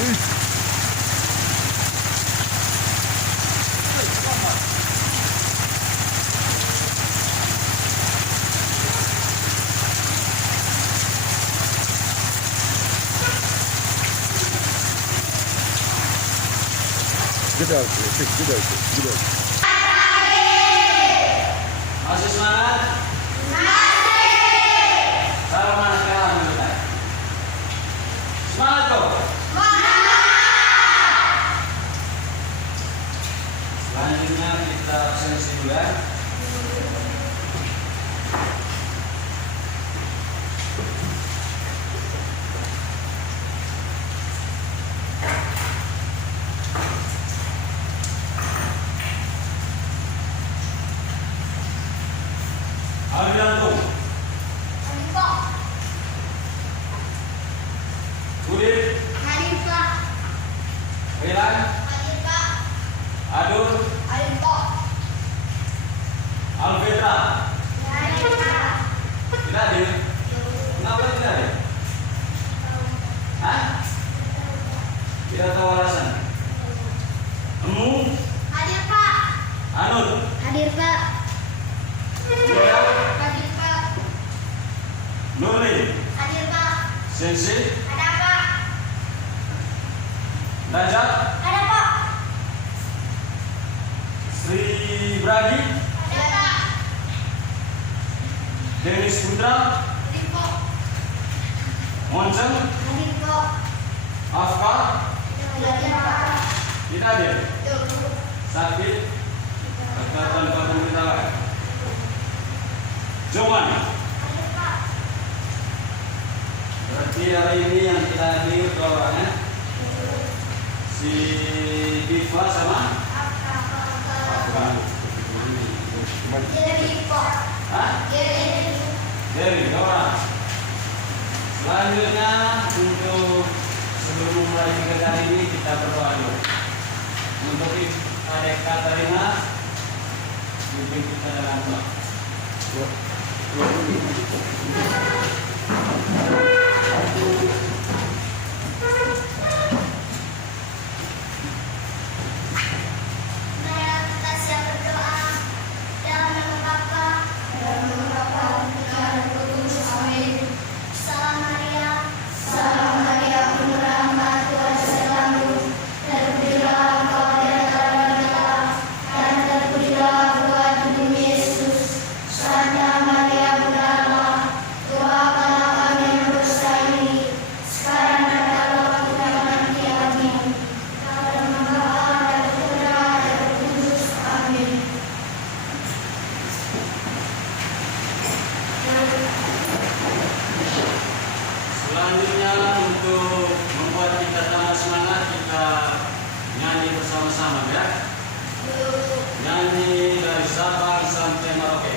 Good out, good out, good out. Masih semangat? Masih. Salam mana sekarang kita? Semangat kok. Selanjutnya kita absensi dulu ya. Aljantung. Udin. Wilan. Adun. Alfetra. Tidak hadir. Kenapa tidak hadir? Hah? Tidak tahu alasan. Emu. Anut. Wilan. Nurli. Sensi. Najat. Sri Bragi. Denis Putra. Monceng. Afka. Tidak hadir. Sakit. Kesehatan pemerintahan. Joman. Berarti hari ini yang kita hadir orangnya si Diva sama Afka. Hah? Jerry, orang. Selanjutnya untuk sebelum mulai kegiatan hari ini kita berdoa dulu. Untuk adik Katarina, bimbing kita dalam doa. Selanjutnya untuk membuat kita tambah semangat, kita nyanyi bersama-sama ya. Nyanyi dari Sabang sampai Merauke.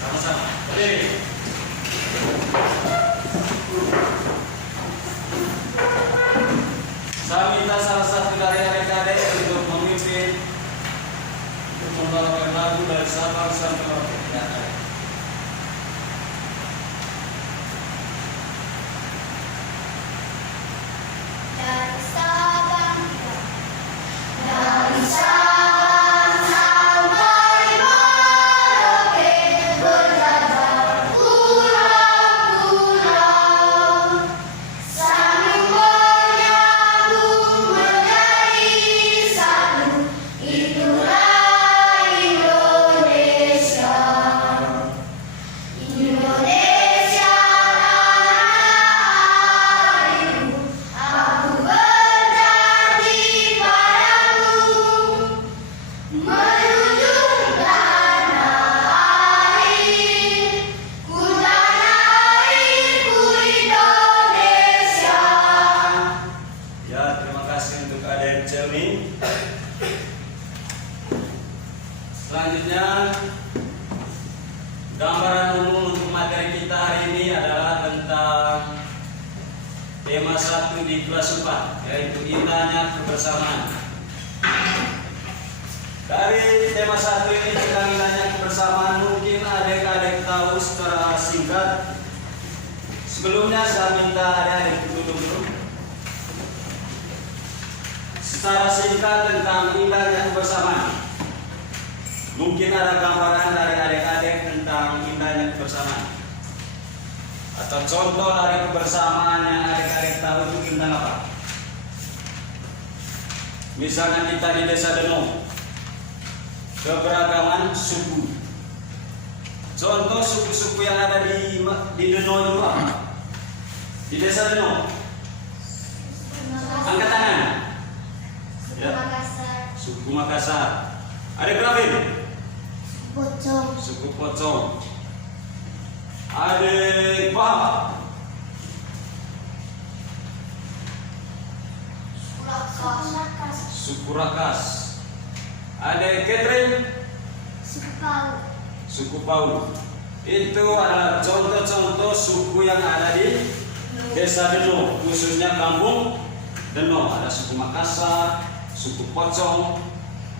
Sama-sama. Berdiri. Saya minta salah satu dari adik-adik untuk memimpin untuk membawakan lagu dari Sabang sampai Merauke. Ya. Selanjutnya, gambaran umum untuk materi kita hari ini adalah tentang tema 1 di kelas 4, yaitu indahnya kebersamaan. Dari tema 1 ini tentang indahnya kebersamaan, mungkin adik-adik tahu secara singkat. Sebelumnya saya minta adik-adik duduk dulu. secara singkat tentang indahnya kebersamaan. Mungkin ada gambaran dari adik-adik tentang indahnya kebersamaan. Atau contoh dari kebersamaan yang adik-adik tahu itu tentang apa? Misalnya kita di Desa Deno, keberagaman suku. Contoh suku-suku yang ada di Deno itu apa? Di Desa Deno. Angkat tangan. Ya. Suku Makassar. Ada Gravin. Pocong. Suku Pocong. Ada Bah. Suku Rakas. Ada Catherine. Suku Pau. Suku Paul. Itu adalah contoh-contoh suku yang ada di Desa Deno, khususnya kampung Deno. Ada suku Makassar, suku Pocong,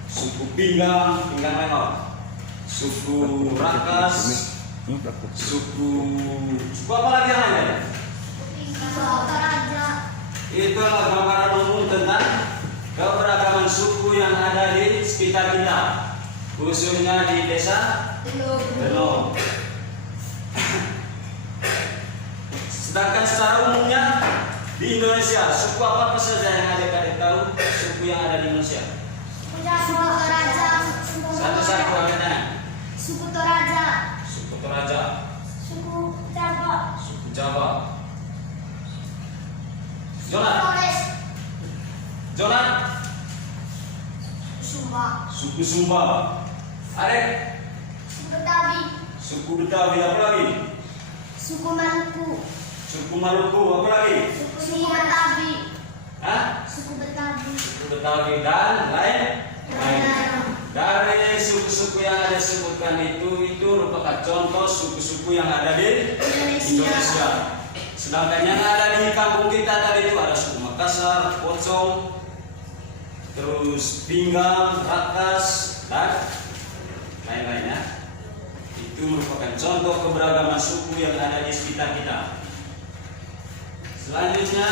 suku Pinggang Lewat, suku Rakas, suku apa lagi yang ada? Suku Toraja. Itulah gambaran umum tentang keberagaman suku yang ada di sekitar kita, khususnya di Desa Deno. Sedangkan secara umumnya di Indonesia, suku apa saja yang adik-adik tahu suku yang ada di Indonesia? Suku Toraja. Satu-satu angkatnya. Suku Toraja. Suku Toraja, Suku Jawa. suku Jawa. Jonat, Flores. Jonat, Sumba. suku Sumba. Arek, Suku Betawi. suku Betawi. Apa lagi? Suku Maluku. Suku Maluku. Apa lagi? Suku Betawi. Hah? Suku Betawi. Suku Betawi dan lain. Dari suku-suku yang ada disebutkan itu merupakan contoh suku-suku yang ada di Indonesia. Sedangkan yang ada di kampung kita tadi itu ada suku Makassar, Pocong, terus Pinggang, Rakas, dan lain-lainnya. Itu merupakan contoh keberagaman suku yang ada di sekitar kita. Selanjutnya,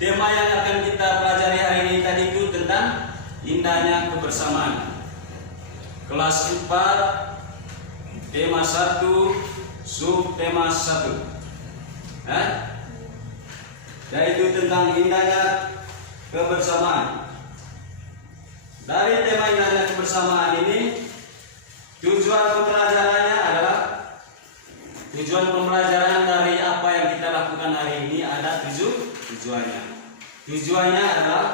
tema yang akan kita pelajari hari ini tadi itu tentang indahnya kebersamaan. Kelas 4, tema 1, subtema 1. Yaitu tentang indahnya kebersamaan. Dari tema indahnya kebersamaan ini, tujuan pembelajaran dari apa yang kita lakukan hari ini ada tujuannya. Tujuannya adalah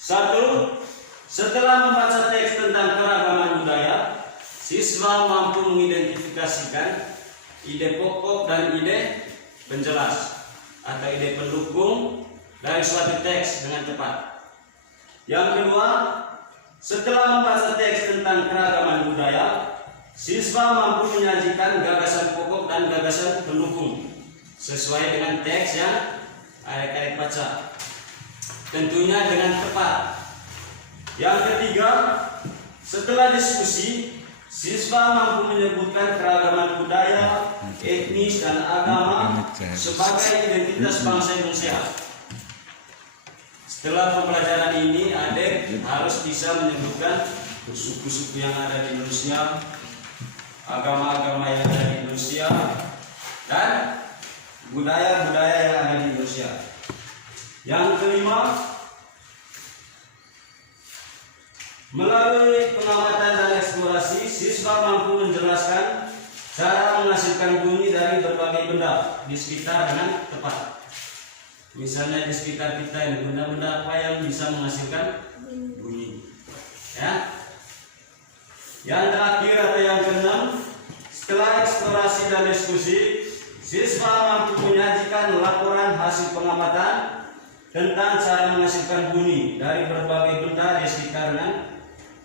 1. Setelah membaca teks tentang keragaman budaya, siswa mampu mengidentifikasikan ide pokok dan ide penjelas atau ide pendukung dari suatu teks dengan tepat. Yang kedua, setelah membaca teks tentang keragaman budaya, siswa mampu menyajikan gagasan pokok dan gagasan pendukung sesuai dengan teks yang adik-adik baca, tentunya dengan tepat. Yang ketiga, setelah diskusi, siswa mampu menyebutkan keragaman budaya, etnis, dan agama sebagai identitas bangsa Indonesia. Setelah pembelajaran ini, adik harus bisa menyebutkan suku-suku yang ada di Indonesia, agama-agama yang ada di Indonesia, dan budaya-budaya yang ada di Indonesia. Yang kelima, melalui pengamatan dan eksplorasi, siswa mampu menjelaskan cara menghasilkan bunyi dari berbagai benda di sekitar dengan tepat. Misalnya di sekitar kita ini benda-benda apa yang bisa menghasilkan bunyi. Ya. Yang terakhir atau yang keenam, setelah eksplorasi dan diskusi, siswa mampu menyajikan laporan hasil pengamatan tentang cara menghasilkan bunyi dari berbagai benda di sekitar dengan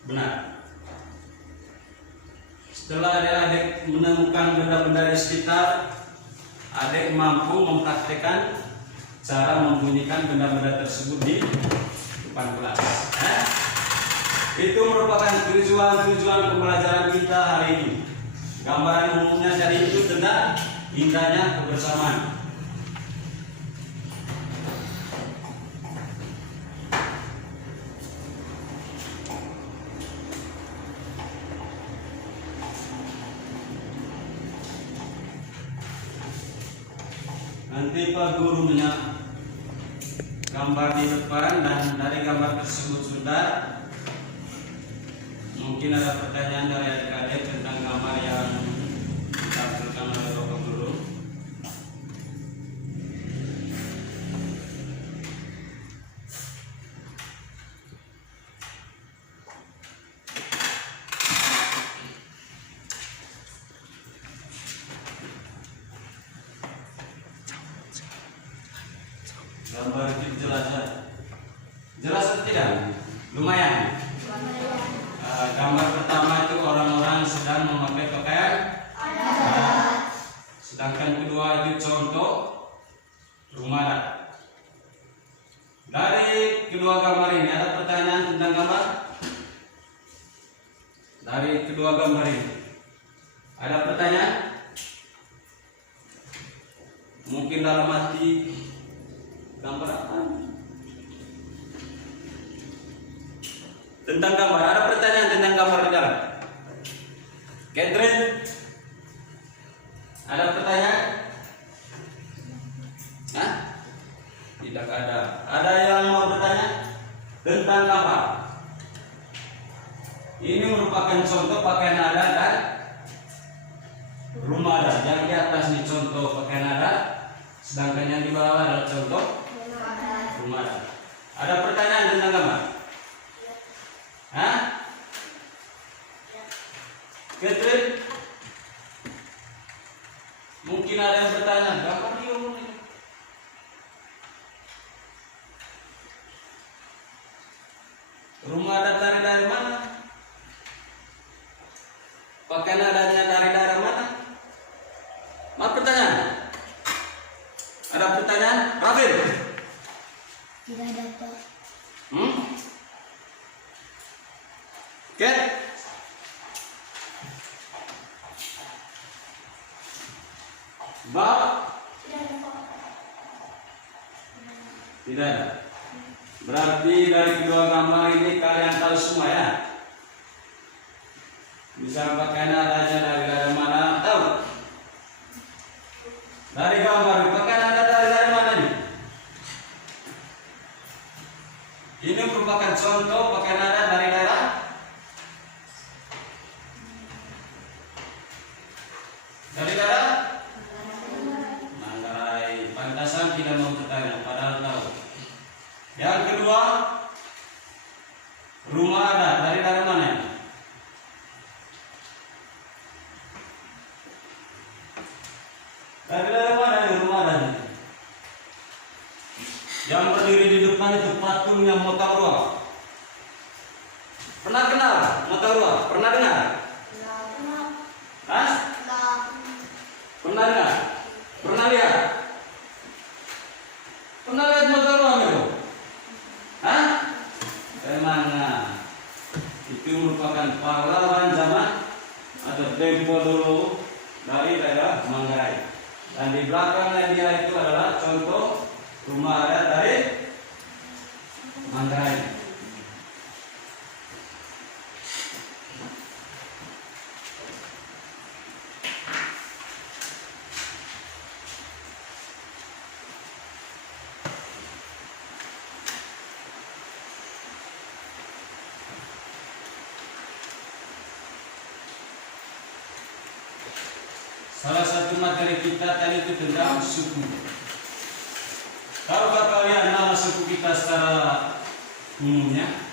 benar. Setelah adik menemukan benda-benda di sekitar, adik mampu mempraktikkan cara membunyikan benda-benda tersebut di depan kelas. Itu merupakan tujuan pembelajaran kita hari ini. Gambaran umumnya dari itu tentang indahnya kebersamaan. Nanti Pak Guru gambar di depan, dan dari gambar tersebut sudah mungkin ada pertanyaan dari adik-adik tentang gambar yang ditampilkan oleh Bapak Guru. Gambar itu jelas atau tidak? Lumayan. Gambar pertama itu orang-orang sedang memakai pakaian adat. Sedangkan kedua itu contoh rumah adat. Dari kedua gambar ini ada pertanyaan tentang gambar? Dari kedua gambar ini ada pertanyaan? Mungkin dalam hati gambar apa? Tentang gambar, ada pertanyaan tentang gambar di dalam? Catherine, ada pertanyaan? Hah? Tidak ada. Ada yang mau bertanya tentang gambar? Ini merupakan contoh pakaian adat dan rumah adat. Yang di atas ini contoh pakaian adat, sedangkan yang di bawah adalah contoh rumah adat. Ada pertanyaan tentang gambar? Hah? Catherine? Mungkin ada yang bertanya, gambar dia mungkin. Rumah adat dari mana? Pakaian adatnya dari daerah mana? Apa pertanyaan? Ada pertanyaan? Rafil? Tidak ada, Pak. Ket? Bab? Tidak ada, Pak. Tidak ada. Berarti dari kedua gambar ini kalian tahu semua ya? Bisa pakaian adanya dari daerah mana? Tahu? Dari gambar pakaian ada dari mana nih? Ini merupakan contoh pakaian adat dari daerah Manggarai. Pantasan tidak mau bertanya, padahal tahu. Yang kedua, rumah adat dari daerah mana? Dari daerah mana yang rumah adat? Yang berdiri di depan itu patungnya Motarua. Pernah kenal Motarua? Pernah dengar? Hah? Pernah dengar? Pernah lihat? Pernah lihat Motarua itu? Hah? Emang itu merupakan pahlawan zaman atau tempo dulu dari daerah Manggarai. Dan di belakangnya dia itu adalah contoh rumah adat dari Manggarai. Salah satu materi kita tadi itu tentang suku. Tahukah kalian nama suku kita secara umumnya?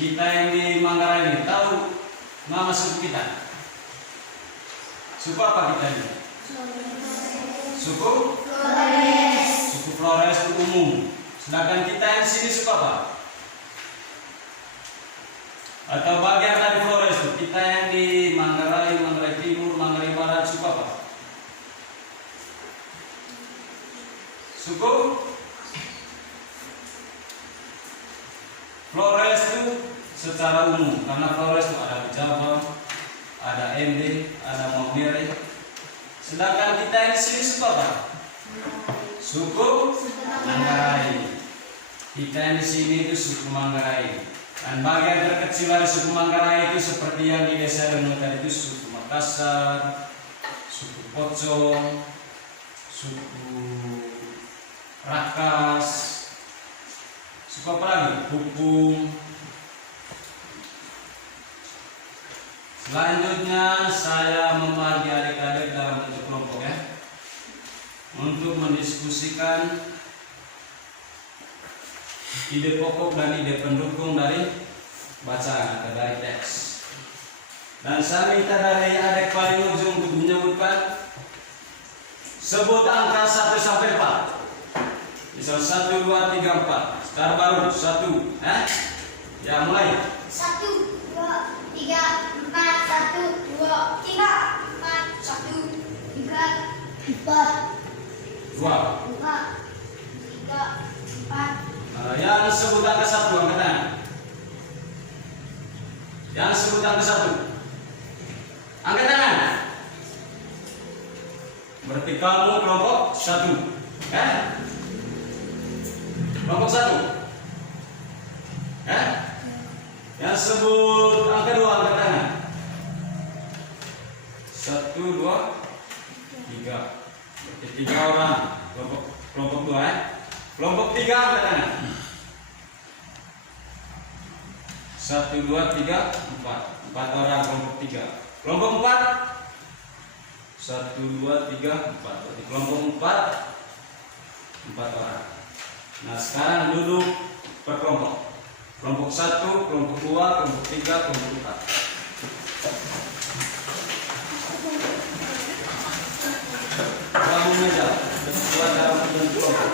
Kita yang di Manggarai ini tahu nama suku kita? Suku apa kita ini? Suku Flores. Suku Flores itu umum. Sedangkan kita yang di sini suku apa? Atau bagian dari Flores itu kita yang di Manggarai, Manggarai Timur, Manggarai Barat suku apa? Suku Flores itu secara umum, karena Flores itu ada Jawa, ada MD, ada Maumere. Sedangkan kita yang di sini suku apa? Suku Manggarai. Kita yang di sini itu suku Manggarai. Dan bagian terkecil dari suku Manggarai itu seperti yang di desa Dengar itu suku Makassar, suku Pocong, suku rakas, suku apa lagi? Hukum. Selanjutnya saya membagi adik-adik dalam bentuk kelompok ya, untuk mendiskusikan ide pokok dan ide pendukung dari bacaan atau dari teks. Dan saya minta dari adik paling ujung untuk menyebutkan, sebut angka 1 sampai 4. Misal 1, 2, 3, 4. Secara baru 1. Ya mulai. 1, 2, 3, 4, 1, 2, 3, 4, 1, 3, 4, 2. 2, 3, 4. Yang sebut angka 1 angkat tangan. Yang sebut angka 1 angkat tangan. Berarti kamu kelompok 1. Kelompok 1. Yang sebut angka 2 angkat tangan. 1, 2, 3. Berarti 3 orang. Kelompok 2 Kelompok 3 angkat tangan. 1, 2, 3, 4. 4 orang kelompok 3. Kelompok 4. 1, 2, 3, 4. Berarti kelompok 4 4 orang. Nah sekarang duduk per kelompok. Kelompok 1, kelompok 2, kelompok 3, kelompok 4. Bangun meja. Buat dalam bentuk kelompok.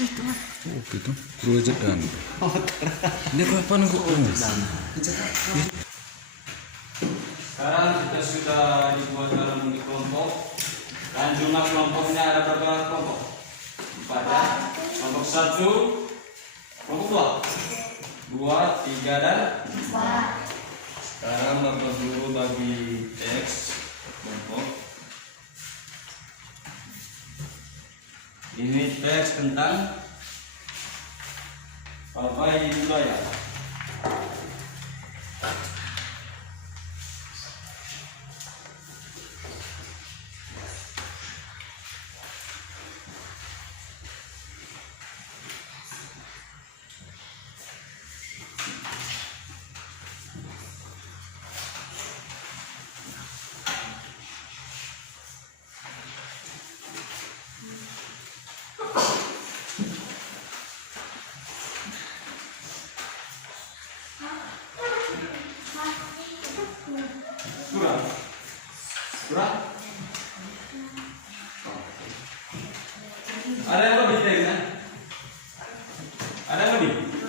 Oh gitu, project kan. Ini apa nih kok? Sekarang kita sudah dibuat dalam bentuk kelompok. Dan jumlah kelompoknya ada berapa kelompok? 4 ya. Kelompok 1, kelompok 2, 3 dan 4. Sekarang Bapak Guru bagi teks kelompok. Ini teks tentang Partai Budaya. Surah? Ada yang lebih teks kan? Ada yang lebih?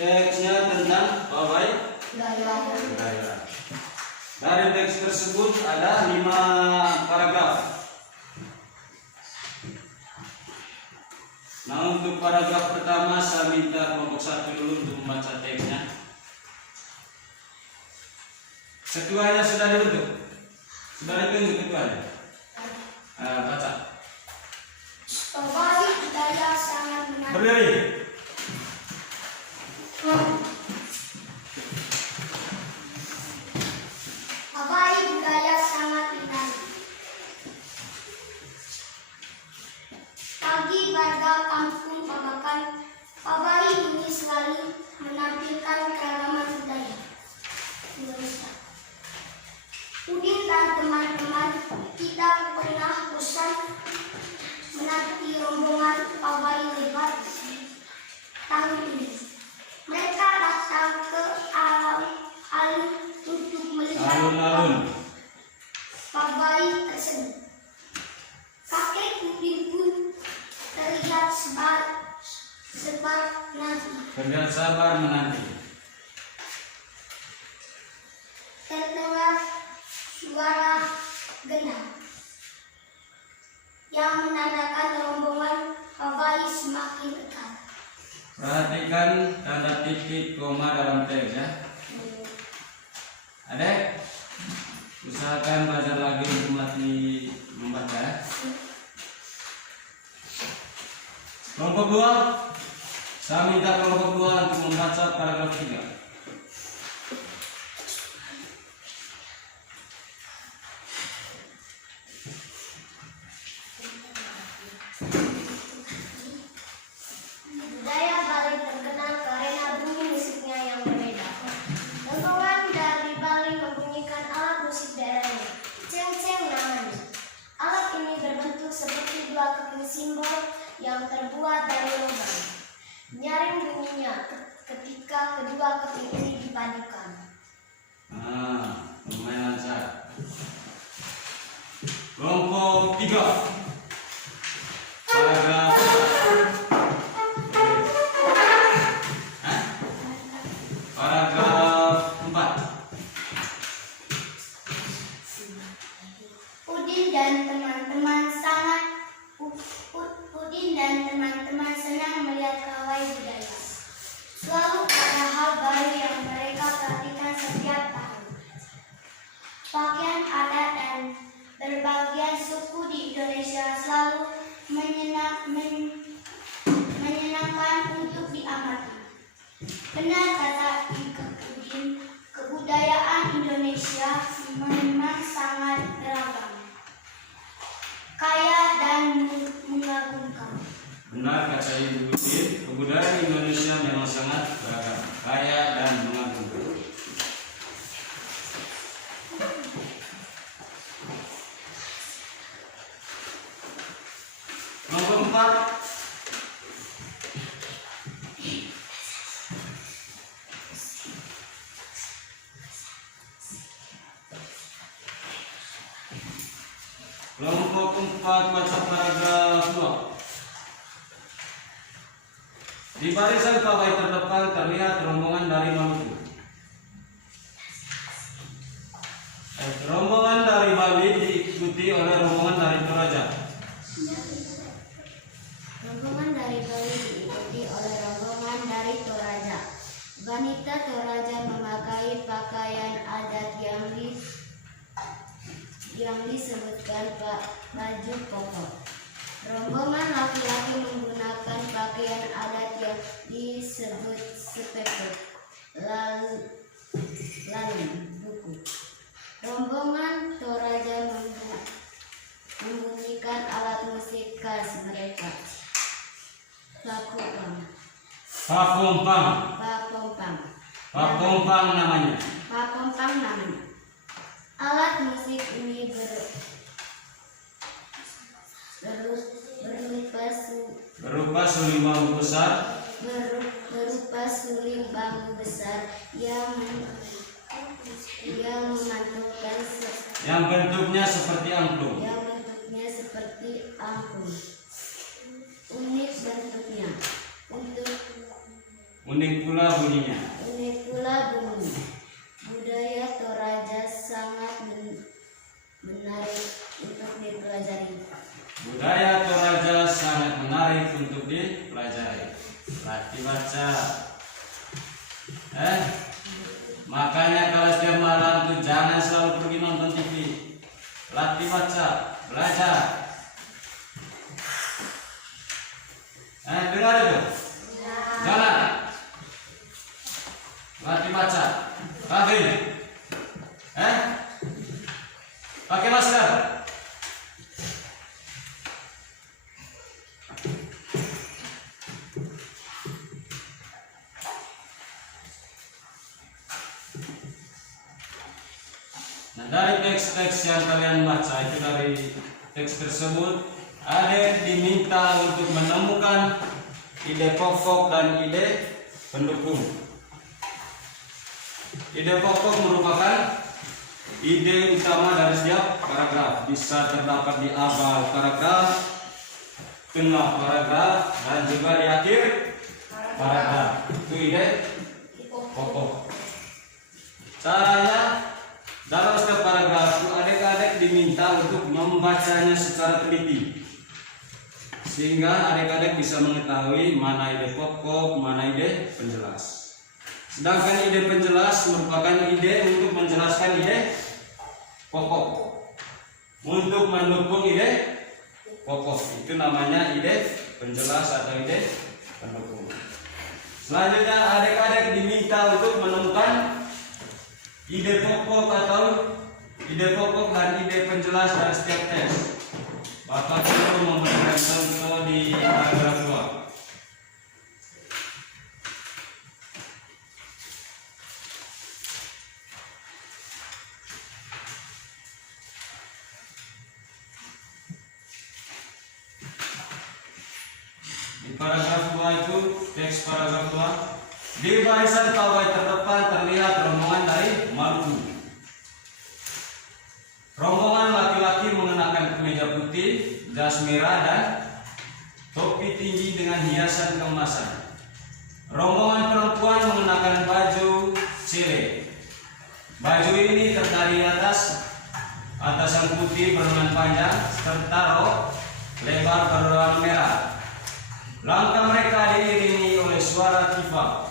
teksnya tentang pawai Gaya. budaya. Dari teks tersebut ada 5 paragraf. Nah, untuk paragraf pertama saya minta kelompok 1 dulu untuk membaca teksnya. Ketuanya sudah dibentuk, sudah ditunjuk ketuanya. Baca. Pawai budaya sangat menarik. Berdiri. Pawai budaya sangat menarik. Bagi warga kampung Babakan, pawai ini selalu menampilkan keragaman budaya Indonesia. Udin dan teman-teman tidak pernah bosan menanti rombongan pawai lebar tahun ini. Mereka datang ke alun-alun untuk melihat Alun-alun. pawai tersebut. Kakek Udin pun terlihat Terlihat sabar menanti. terdengar suara gendang yang menandakan rombongan pawai semakin dekat. Perhatikan tanda titik koma dalam teks ya. Adek, usahakan belajar lagi untuk melatih membaca ya. Kelompok 2, saya minta kelompok 2 untuk membaca paragraf 3. Budaya Bali terkenal karena bunyi musiknya yang berbeda. Rombongan dari Bali membunyikan alat musik daerahnya, ceng-ceng namanya. Alat ini berbentuk seperti 2 keping simbol yang terbuat dari lubang. Nyaring bunyinya ketika kedua keping ini dipadukan. Lumayan lancar. Kelompok 3, paragraf paragraf 4. Udin dan teman-teman senang melihat pawai budaya. Selalu ada hal baru yang mereka perhatikan setiap tahun. Pakaian adat dan berbagai suku di Indonesia selalu menyenangkan untuk diamati. Benar kata Ika Udin, kebudayaan Indonesia memang sangat beragam, kaya dan mengagumkan. Benar kata Ibu Udin, kebudayaan Indonesia memang sangat beragam, kaya dan mengagumkan. Nomor 4, kelompok 4 baca paragraf 2. Di barisan pawai terdepan terlihat rombongan dari Maluku. Rombongan dari Bali diikuti oleh rombongan dari Toraja. Rombongan dari Bali diikuti oleh rombongan dari Toraja. Wanita Toraja memakai pakaian adat yang disebutkan baju koko. Rombongan laki-laki menggunakan pakaian adat yang disebut sepepet, lalu buku. Rombongan Toraja membunyikan alat musik khas mereka, Papompang namanya. Alat musik ini Berupa suling bambu besar yang bentuknya seperti angklung. Unik bentuknya. Unik pula bunyi baca, belajar. Dengar itu? Jalan. Latih baca. Rajin. Pakai masker. Nah, dari teks-teks yang kalian baca itu, dari teks tersebut ada diminta untuk menemukan ide pokok dan ide pendukung. Ide pokok merupakan ide utama dari setiap paragraf, bisa terdapat di awal paragraf, tengah paragraf, dan juga di akhir paragraf. Itu ide pokok. Caranya, dalam setiap paragraf adik-adik diminta untuk membacanya secara teliti, sehingga adik-adik bisa mengetahui mana ide pokok, mana ide penjelas. Sedangkan ide penjelas merupakan ide untuk menjelaskan ide pokok, untuk mendukung ide pokok. Itu namanya ide penjelas atau ide pendukung. Selanjutnya adik-adik diminta untuk menemukan ide pokok atau ide pokok dan ide penjelas dari setiap teks. Bapak perlu memberikan contoh di paragraf 2. Di paragraf 2 itu, teks paragraf 2. Di barisan pawai terdepan terlihat rombongan dari Maluku. Rombongan laki-laki mengenakan kemeja putih, jas merah, dan topi tinggi dengan hiasan keemasan. Rombongan perempuan mengenakan baju cile. Baju ini terdiri atas atasan putih berlengan panjang serta rok lebar berwarna merah. Langkah mereka diiringi oleh suara tifa,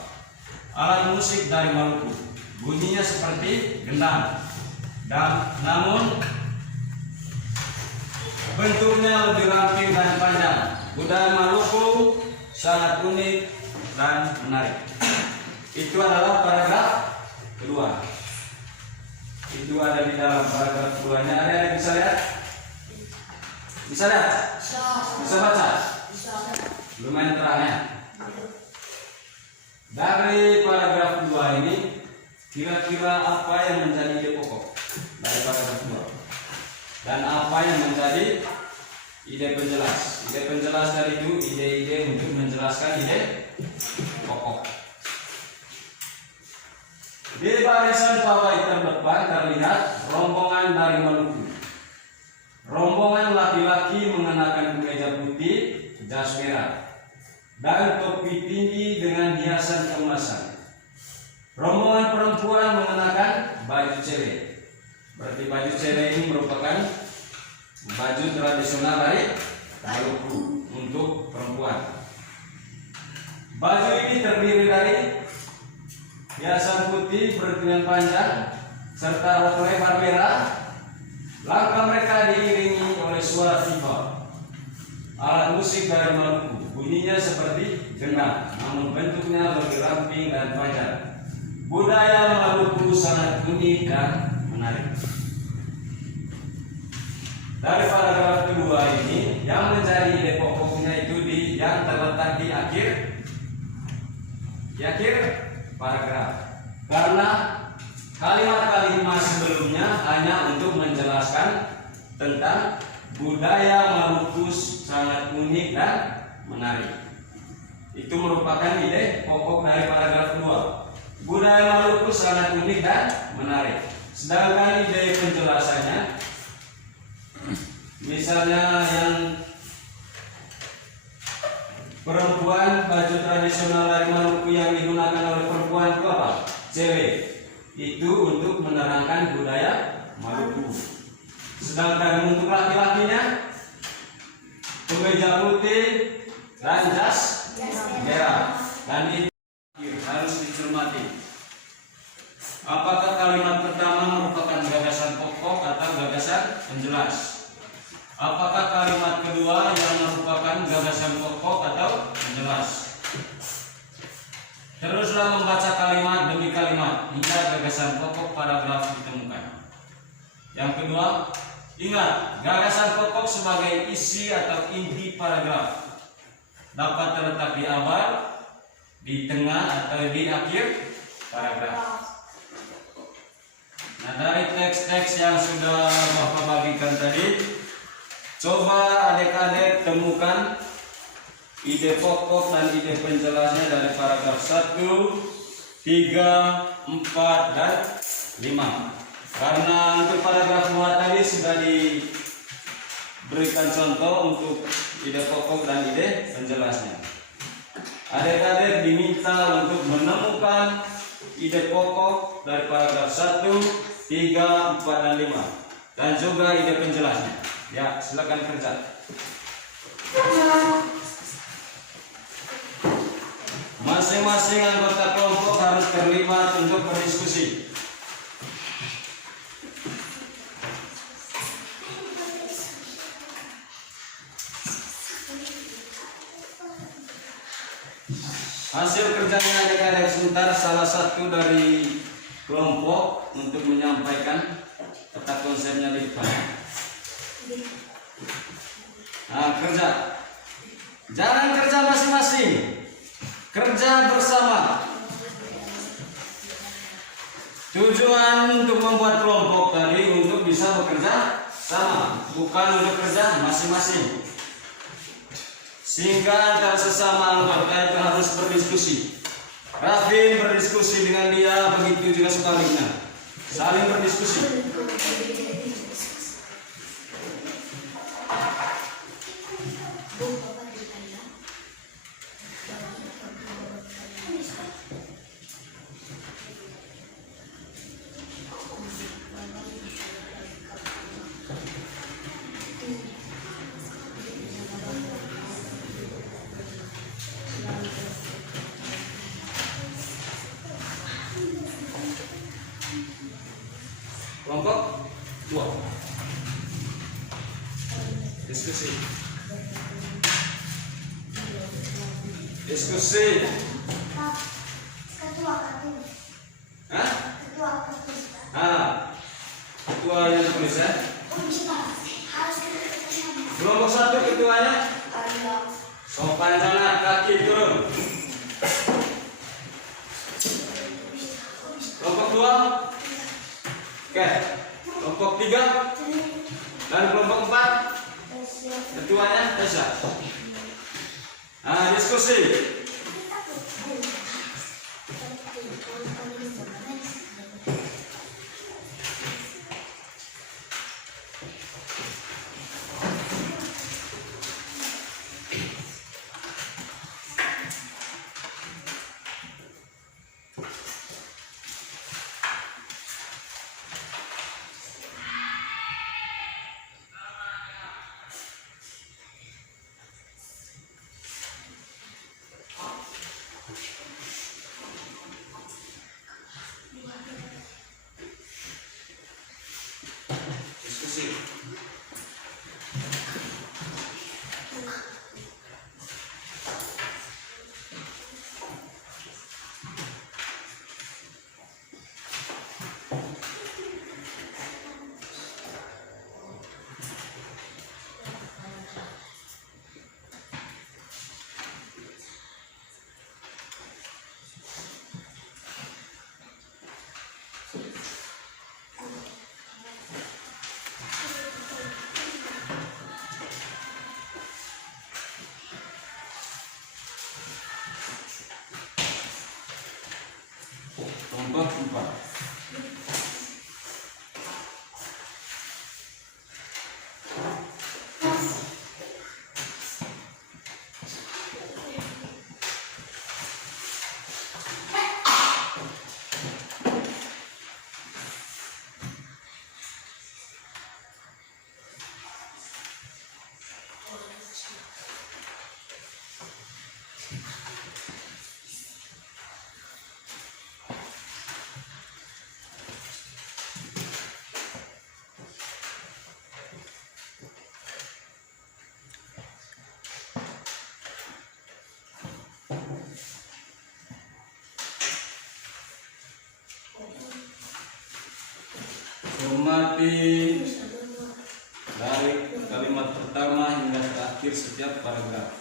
alat musik dari Maluku. Bunyinya seperti gendang, dan namun bentuknya lebih ramping dan panjang. Budaya Maluku sangat unik dan menarik. Itu adalah paragraf kedua. Itu ada di dalam paragraf keduanya. Ada yang bisa lihat? Bisa lihat? Bisa baca? Lumayan terang ya. Dari paragraf 2 ini, kira-kira apa yang menjadi ide pokok dari paragraf 2? Dan apa yang menjadi ide penjelas? Ide penjelas dari itu ide-ide untuk menjelaskan ide pokok. Di barisan pawai terdepan terlihat rombongan dari Maluku. Rombongan laki-laki mengenakan kemeja putih, jas merah, dan topi tinggi dengan hiasan keemasan. Rombongan perempuan mengenakan baju cele. Berarti baju cele ini merupakan baju tradisional dari Maluku untuk perempuan. Baju ini terdiri dari hiasan putih berlengan panjang serta rok lebar merah. Langkah mereka diiringi oleh suara tifa, alat musik dari Maluku. Bunyinya seperti gendang, namun bentuknya lebih ramping dan panjang. Budaya Maluku sangat unik dan menarik. Dari paragraf kedua ini, yang menjadi ide pokoknya itu yang terletak di akhir paragraf. Karena kalimat-kalimat sebelumnya hanya untuk menjelaskan tentang budaya Maluku sangat unik dan menarik. Itu merupakan ide pokok dari paragraf 2. Budaya Maluku sangat unik dan menarik. Sedangkan ide penjelasannya, misalnya yang perempuan, baju tradisional dari Maluku yang digunakan oleh perempuan itu apa? Cewek. Itu untuk menerangkan budaya Maluku. Sedangkan untuk laki-lakinya, kemeja putih dan jas merah. Dan itu harus dicermati. Apakah kalimat pertama merupakan gagasan pokok atau gagasan penjelas? ditemukan. Yang kedua, ingat, gagasan pokok sebagai isi atau inti paragraf dapat terletak di awal, di tengah, atau di akhir paragraf. Nah, dari teks-teks yang sudah Bapak bagikan tadi, coba adik-adik temukan ide pokok dan ide penjelasnya dari paragraf 1, 3, 4, dan 5. Karena untuk paragraf 2 tadi sudah diberikan contoh untuk ide pokok dan ide penjelasnya. Adik-adik diminta untuk menemukan ide pokok dari paragraf 1, 3, 4, dan 5, dan juga ide penjelasnya. Ya, silakan kerja. Masing-masing anggota kelompok harus terlibat untuk berdiskusi. Hasil kerjanya adik-adik sebentar salah satu dari kelompok untuk menyampaikan peta konsepnya di depan. Nah, kerja. Jangan kerja masing-masing. Kerja bersama. Tujuan untuk membuat kelompok tadi untuk bisa bekerja sama, bukan untuk kerja masing-masing. Sehingga antara sesama anggota itu harus berdiskusi. Rafin berdiskusi dengan dia, begitu juga sebaliknya. Saling berdiskusi. Kelompok 2. Diskusi. Diskusi. Ketua kartun. Hah? Ketua kartun. Ketua yang tulis ya. Harus kita. Kelompok 1 ketuanya. Sopan sana, kaki turun. Kelompok 2. Oke, kelompok 3 dan kelompok 4 ketuanya Tasya. Nah, diskusi. Hormati dari kalimat pertama hingga terakhir setiap paragraf.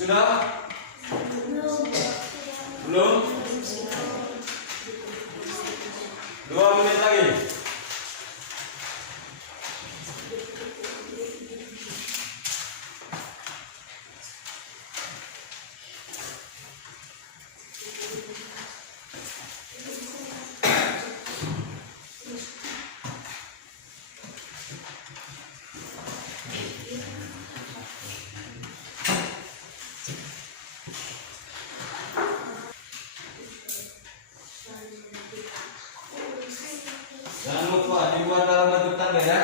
Sudah? Belum? 2 menit lagi. Jangan lupa dibuat dalam bentuk tanda ya.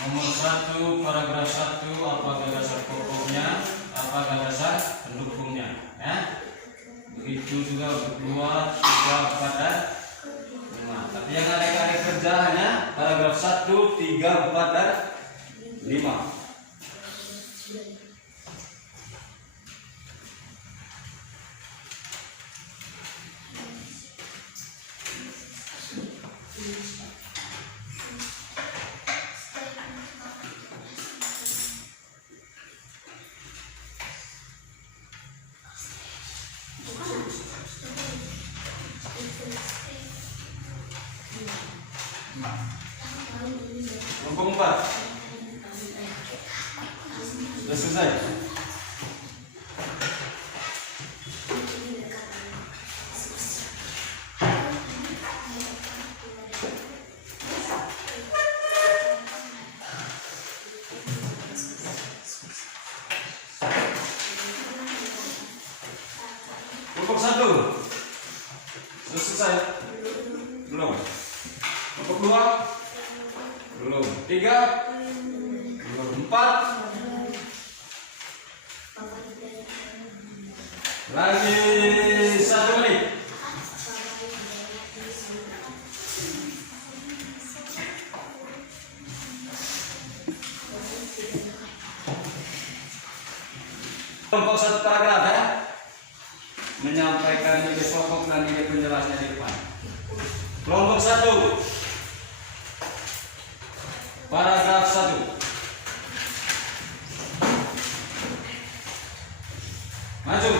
Nomor 1, paragraf 1, apa gagasan pokoknya, apa gagasan pendukungnya, ya. Begitu juga untuk 2, 3, 4 dan 5. Tapi yang adik-adik kerja hanya paragraf 1, 3, 4 dan 5. Kelompok 4 sudah selesai. Kelompok 1 sudah selesai. Belum. Kelompok 2 belum. 3 belum. 4 lagi 1 menit. Kelompok 1 paragraf ya, menyampaikan ide pokok dan ide penjelasnya di depan. Kelompok 1 paragraf 1. Maju.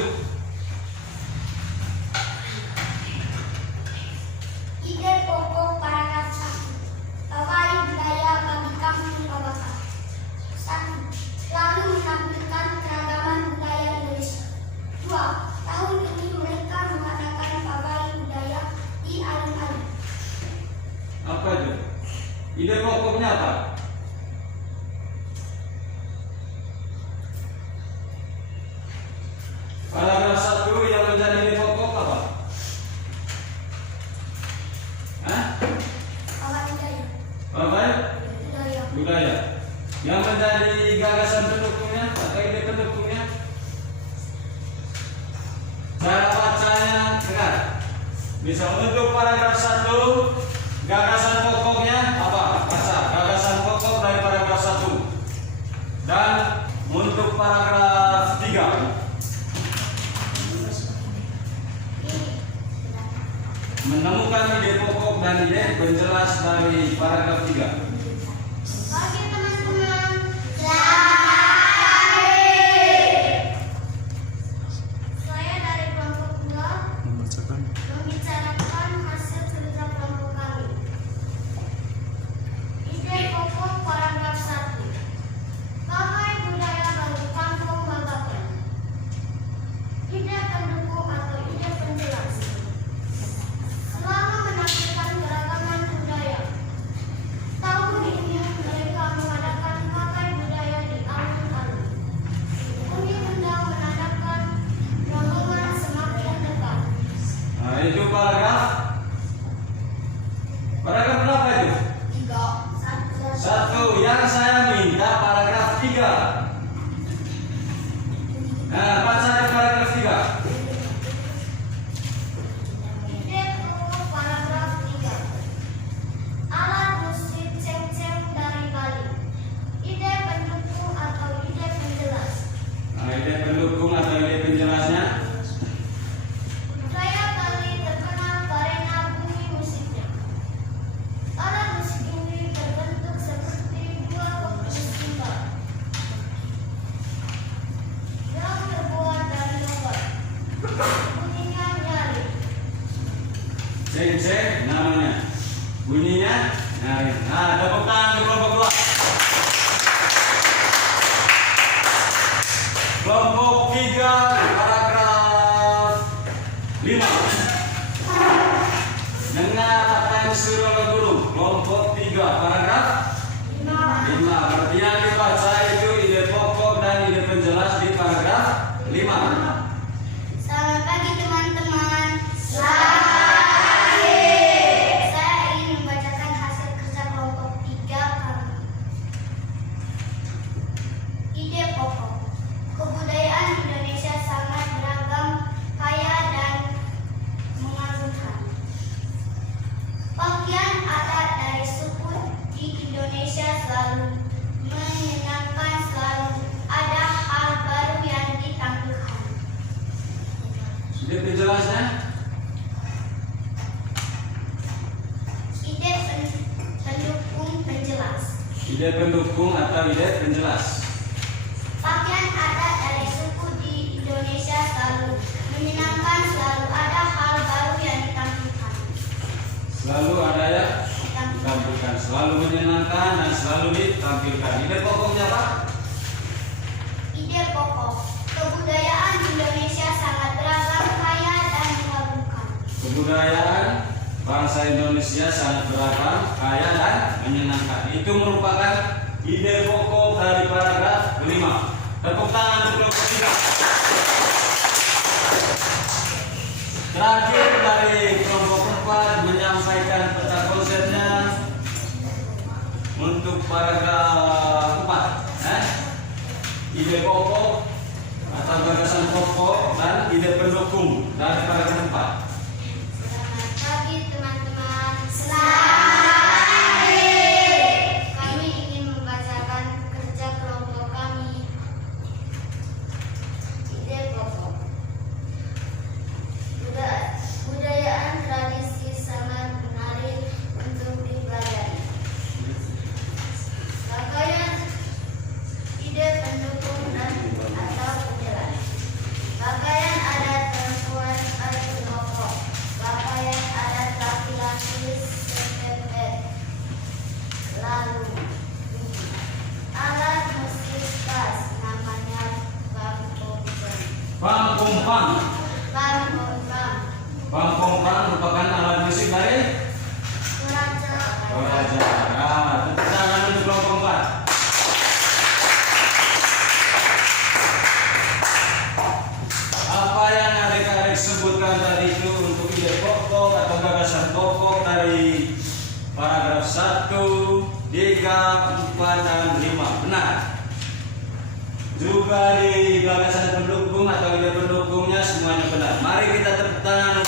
Ide pokok paragraf 1. Kawai budaya bagi kampung Babakan. 1. Selalu menampilkan keragaman budaya Indonesia. 2. Tahun ini mereka mengadakan pawai budaya di alun-alun. Apa itu? Ide pokoknya apa? Paragraf 1 yang menjadi ide pokok apa? Hah? Pawai budaya. Apa? Budaya. Budaya. Yang menjadi gagasan pendukungnya atau ide pendukungnya? Cara bacanya dengar. Bisa untuk paragraf 1 gagasan pokoknya apa? Baca gagasan pokok dari paragraf 1. Dan untuk paragraf 3 menemukan ide pokok dan ide penjelas dari paragraf 3. Oke teman-teman. Saya dari kelompok 2 Membacakan membicarakan hasil kerja kelompok kami. Ide pokok paragraf 1. Pawai budaya bagi kampung Babakan. Ide pendukung atau ide penjelas. Selalu menampilkan keragaman budaya. Tahun 3 paragraf 5. Dengar apa yang disuruh oleh guru. Kelompok 3 paragraf 5. Berarti yang dibaca itu ide pokok dan ide penjelas di paragraf 5. Selamat pagi teman-teman. Selamat pagi. Saya ingin membacakan hasil kerja kelompok 3 kami. Ide pokok. Kebudayaan Indonesia sangat beragam, kaya dan mengagumkan. Pakaian adat dari suku di Indonesia selalu menyenangkan, selalu ada hal baru yang ditampilkan. Ide penjelasnya. Ide pendukung penjelas. Ide pendukung atau ide penjelas. Pakaian adat dari suku di Indonesia selalu menyenangkan, selalu ada hal baru yang ditampilkan. Selalu ada ya ditampilkan, selalu menyenangkan dan selalu ditampilkan. Ide pokoknya apa? Ide pokok. Kebudayaan Indonesia sangat beragam, kaya dan mengagumkan. Kebudayaan bangsa Indonesia sangat beragam, kaya dan menyenangkan. Itu merupakan ide pokok dari paragraf 5. Tepuk tangan untuk kelompok 3. Terakhir dari kelompok 4 menyampaikan peta konsepnya untuk paragraf 4. Ide pokok atau gagasan pokok dan ide pendukung dari paragraf 4. Selamat pagi teman-teman. Selamat pagi. Kami ingin membacakan kerja kelompok kami. Ide pokok. Budayaan tradisi sangat menarik untuk dipelajari. Pakaian ide pendukung dan atau penjelas. Pakaian adat perempuan atau pokok. Pakaian adat laki-laki sepepet. Lalu alat musik khas namanya bangkong. Pangkumpang. Bangkong. Pangkumpang merupakan alat musik dari Toraja. Nah, tepuk tangan untuk kelompok 4. Apa yang adik-adik sebutkan tadi itu untuk ide pokok atau gagasan pokok dari paragraf 1, 3, 4, dan 5 benar. Juga di gagasan pendukung atau ide pendukungnya semuanya benar. Mari kita tepuk tangan.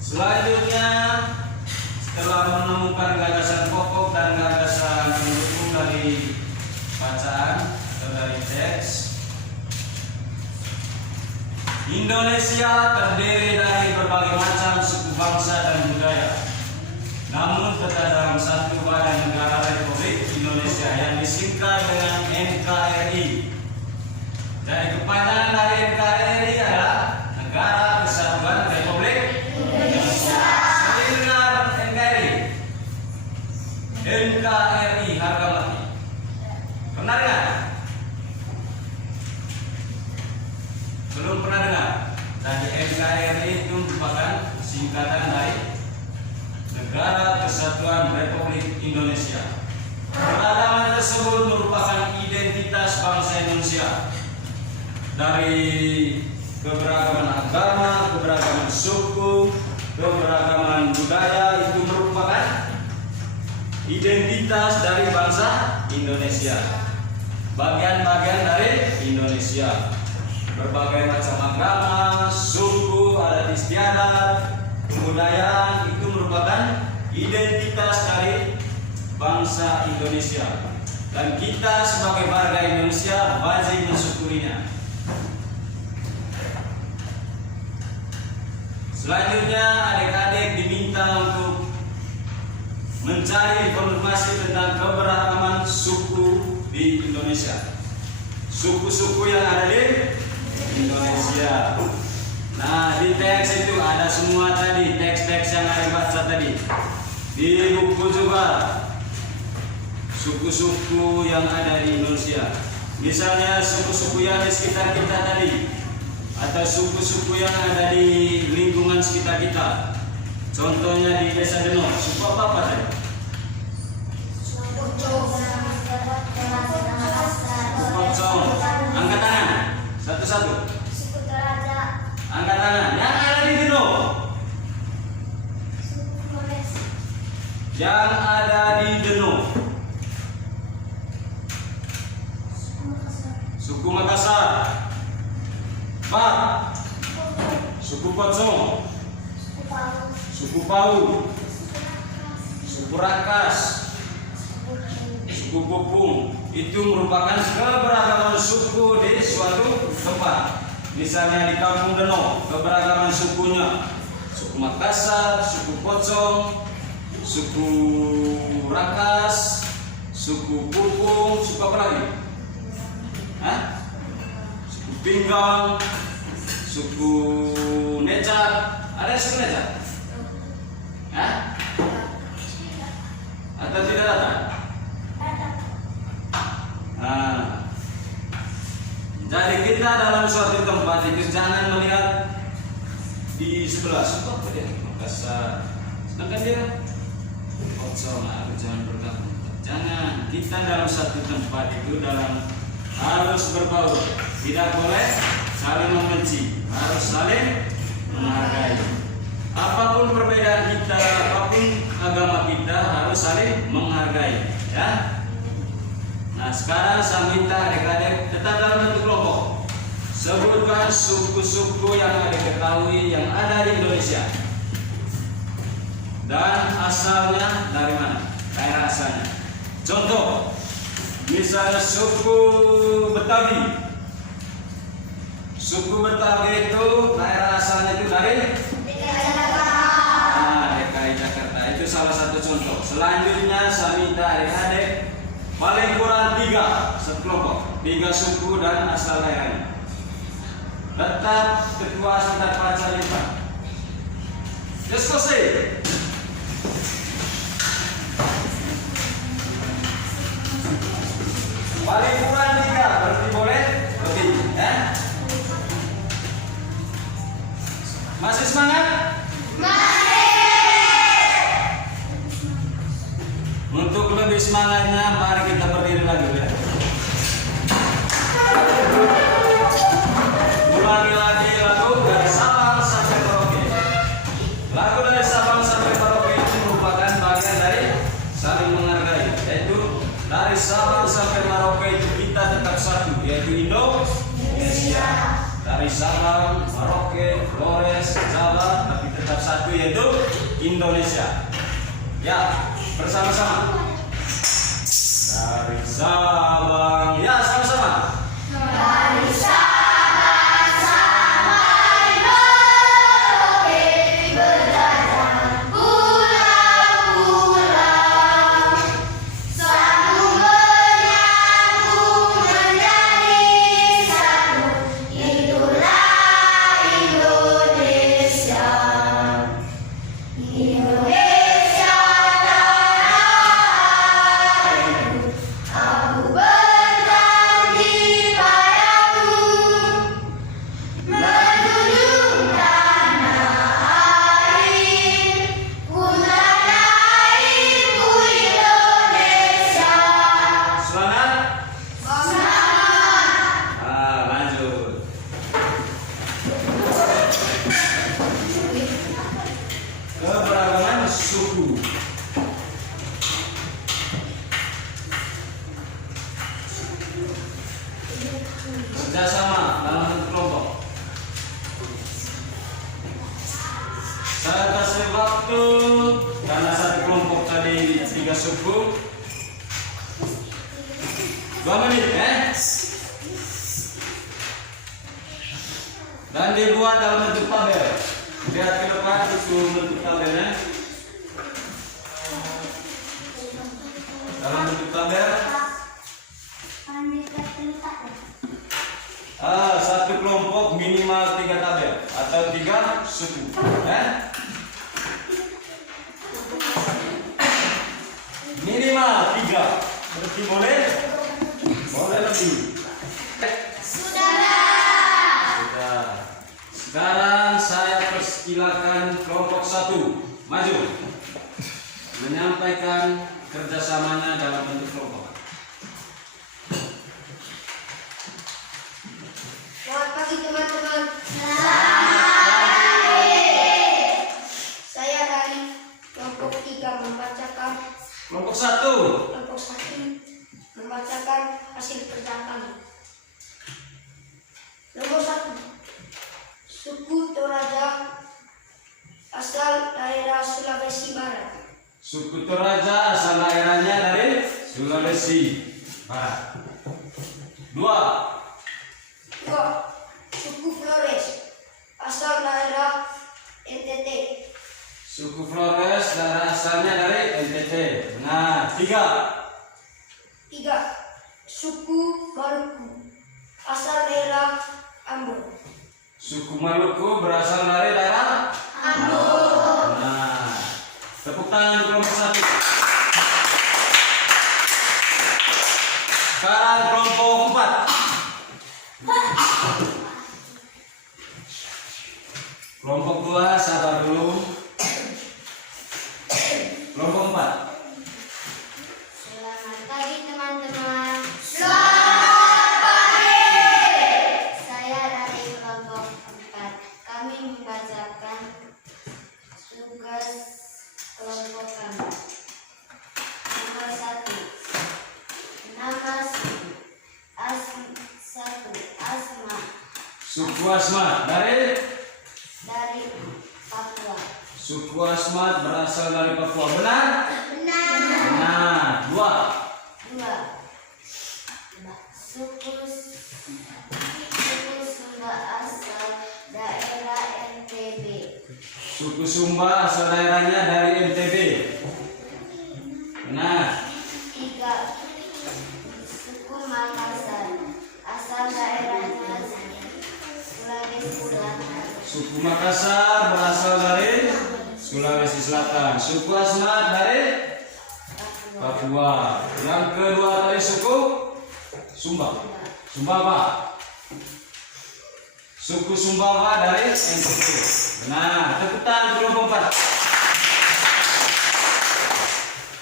Selanjutnya, setelah menemukan gagasan pokok dan gagasan pendukung dari bacaan atau dari teks, Indonesia terdiri dari berbagai macam suku bangsa dan budaya. Namun tetap dalam satu badan negara Republik Indonesia yang disingkat dengan NKRI. Jadi kepanjangan dari NKRI adalah Negara Kesatuan Republik Indonesia. Sering dengar NKRI? NKRI harga mati. Pernah dengar? Belum pernah dengar. Jadi NKRI itu merupakan singkatan dari Negara Kesatuan Republik Indonesia. Keragaman tersebut merupakan identitas bangsa Indonesia. Dari keberagaman agama, keberagaman suku, keberagaman budaya itu merupakan identitas dari bangsa Indonesia. Bagian-bagian dari Indonesia. Berbagai macam agama, suku, adat istiadat, kebudayaan itu merupakan identitas dari bangsa Indonesia. Dan kita sebagai warga Indonesia wajib mensyukurinya. Selanjutnya adik-adik diminta untuk mencari informasi tentang keberagaman suku di Indonesia. Suku-suku yang ada di Indonesia. Nah, di teks itu ada semua tadi, teks-teks yang ada baca tadi. Di buku juga suku-suku yang ada di Indonesia. Misalnya suku-suku yang di sekitar kita tadi, atau suku-suku yang ada di lingkungan sekitar kita. Contohnya di Desa Deno, suku apa tadi? Pocong. Angkat tangan. Satu-satu. Suku Toraja. Angkat tangan. Yang ada di Deno. Suku Flores. Yang ada di Deno. Suku Makassar. Pak. Suku Pocong. Suku Palu. Suku Pau. Suku Rakas. Suku Kupung. Itu merupakan keberagaman suku di suatu tempat. Misalnya di Kampung Deno, keberagaman sukunya. Suku Makassar, suku Pocong, suku Rakas, suku Kupung, suku apa lagi? Hah? Suku Pinggang, suku Necak. Ada suku Necak? Hah? Atau tidak ada? Nah, jadi kita dalam suatu tempat itu jangan melihat di sebelah suku apa dia? Makassar. Sedangkan dia Pocong, jangan bergabung. Jangan. Kita dalam satu tempat itu harus berbaur. Tidak boleh saling membenci, harus saling menghargai. Apapun perbedaan kita, apapun agama kita harus saling menghargai, ya. Nah, sekarang saya minta adik-adik tetap dalam bentuk kelompok. Sebutkan suku-suku yang adik ketahui yang ada di Indonesia. Dan asalnya dari mana? Daerah asalnya. Contoh, misalnya suku Betawi. Suku Betawi itu daerah asalnya itu dari DKI Jakarta. Itu salah satu contoh. Selanjutnya saya minta adik-adik paling kurang 3 sekelompok, 3 suku dan asal daerahnya. Tetap ketua sekitar pacar lima. Diskusi. Paling kurang 3, berarti boleh lebih, ya? Masih semangat? Untuk lebih semangatnya, mari kita berdiri lagi, ya. Ulangi lagi lagu dari Sabang sampai Merauke. Lagu dari Sabang sampai Merauke itu merupakan bagian dari saling menghargai, yaitu dari Sabang sampai Merauke itu kita tetap satu, yaitu Indonesia. Dari Sabang, Merauke, Flores, Jawa, tapi tetap satu, yaitu Indonesia. Ya. Bersama-sama. Dari Sabang, ya sama-sama. Dari Sabang sampai Merauke berjalan pulau-pulau, satu menyatu menjadi satu, itulah Indonesia. Aku berjanji padamu menjunjung tanah air, ku tanah airku Indonesia. Semangat. Semangat. Lanjut. Keberagaman suku. Kerjasama dalam satu kelompok. Saya kasih waktu karena satu kelompok tadi 3 suku. 2 menit, Dan dibuat dalam bentuk tabel. Lihat ke depan itu bentuk tabelnya. Dalam bentuk tabel. Satu kelompok minimal 3 tabel atau 3 suku, Minimal 3. lebih boleh? Boleh lebih. Sudah. Sudah. Sekarang saya persilakan kelompok 1 maju menyampaikan kerjasamanya dalam bentuk kelompok. Selamat pagi teman-teman. Saya dari kelompok 3 membacakan Kelompok 1. kelompok 1 membacakan hasil kerja kami. Nomor 1. Suku Toraja asal daerah Sulawesi Barat. Suku Toraja asal daerahnya dari Sulawesi Barat. 2. 2. Suku Flores asal daerah NTT. Suku Flores daerah asalnya dari NTT. Nah, 3. 3. Suku Maluku asal daerah Ambon. Suku Maluku berasal dari daerah Ambon. Nah, tepuk tangan untuk kelompok 1. Sekarang kelompok 4. Kelompok 2 sabar dulu. Kelompok 4. Selamat pagi teman-teman. Selamat pagi. Saya dari kelompok 4. Kami membacakan tugas kelompok kami. Nomor 1. Nama suku. Asma Suku Asmat dari Papua. Suku Asmat berasal dari Papua. Benar? Benar. Nah, 2. 2. Suku Sumba asal daerah NTB. Suku Sumba asal daerahnya dari NTB. Benar. 3. Suku Makassar asal daerahnya Sulawesi Selatan. Suku Makassar berasal dari Sulawesi Selatan. Suku Asmat dari Papua. Yang kedua tadi suku Sumba. Sumba apa? Suku Sumbawa dari NTB. Nah, tepuk tangan kelompok 4.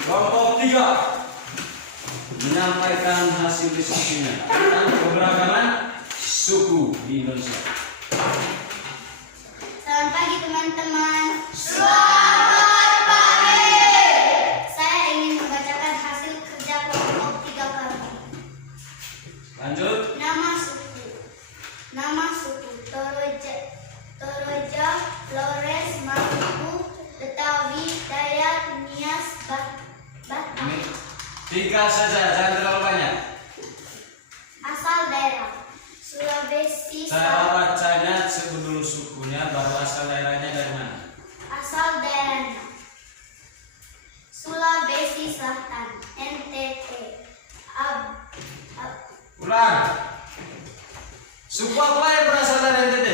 Kelompok 3 menyampaikan hasil diskusinya tentang keberagaman suku di Indonesia. Selamat pagi teman-teman. Selamat pagi. Saya ingin membacakan hasil kerja kelompok 3 kami. Lanjut. Nama suku Toraja, Flores, Maluku, Betawi, Dayak, Nias, Batak. 3 saja, jangan terlalu banyak. Asal daerah Sulawesi Cara Selatan. bacanya sebut dulu sukunya, baru asal daerahnya dari mana. Asal daerahnya Sulawesi Selatan, NTT. Ulang. Suku apa yang berasal dari NTT?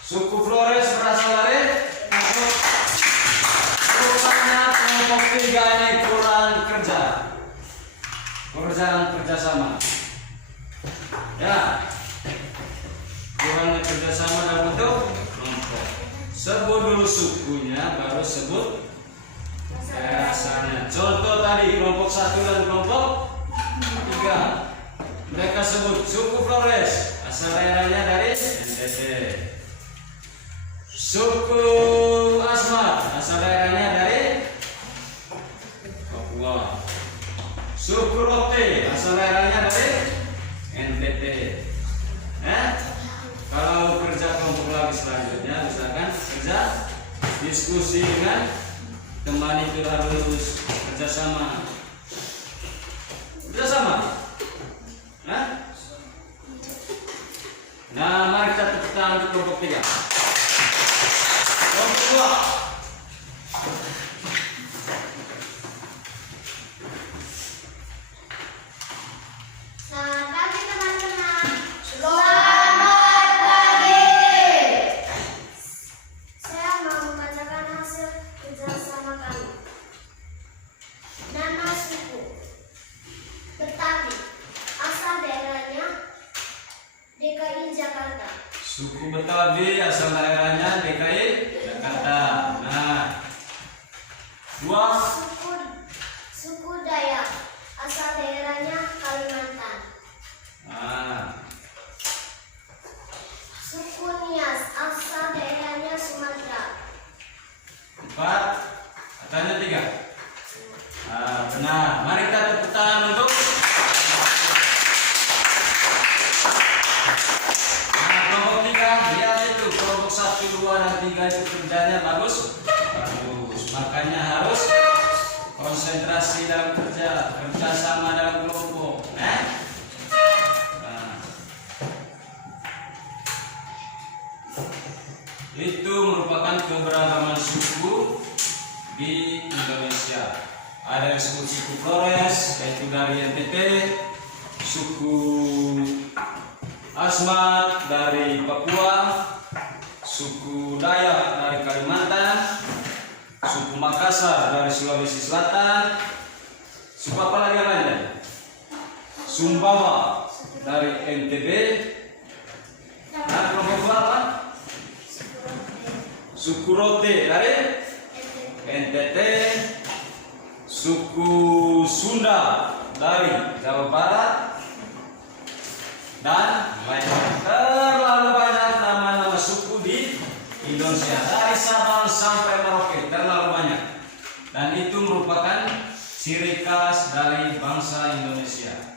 Suku Flores berasal dari rupanya kelompok 3 ini kurang kerja. Kurang kerjasama. Ya. Kurang kerjasama dalam bentuk kelompok. Sebut dulu sukunya, baru sebut daerah asalnya. Contoh tadi kelompok 1 dan kelompok 3. Mereka sebut suku Flores, asal daerahnya dari NTT. Suku Asmat, asal daerahnya dari Papua. Suku Rote, asal daerahnya dari NTT. Kalau kerja kelompok lagi selanjutnya, misalkan kerja diskusi dengan teman itu harus kerjasama. Kerjasama. Nah, mari kita tepuk tangan untuk kelompok 3. Kelompok 2. Selamat pagi teman-teman. Selamat pagi. Saya mau membacakan hasil kerjasama kami. Ada. Nah. Dua. Suku Dayak, asal daerahnya Kalimantan. Nah. Suku Nias, asal daerahnya Sumatera. 4. Katanya 3. Nah, benar. Mari kita tepuk tangan untuk. Nah, kelompok 3, lihat itu kelompok 1, 2, dan 3 itu kerjanya bagus. Bagus. Makanya harus konsentrasi dalam kerjasama dalam kelompok. Nah. Itu merupakan keberagaman suku di Indonesia. Ada suku Flores, yaitu dari NTT, suku Asmat dari Papua, suku Dayak dari Kalimantan, suku Makassar dari Sulawesi Selatan, suku apa lagi yang lain? Sumbawa dari NTB. Nah, kelompok apa? Suku Rote dari NTT, suku Sunda dari Jawa Barat, dan lain-lain. Terlalu banyak nama-nama suku di Indonesia, dari Sabang sampai Merauke, terlalu banyak. Dan itu merupakan ciri khas dari bangsa Indonesia.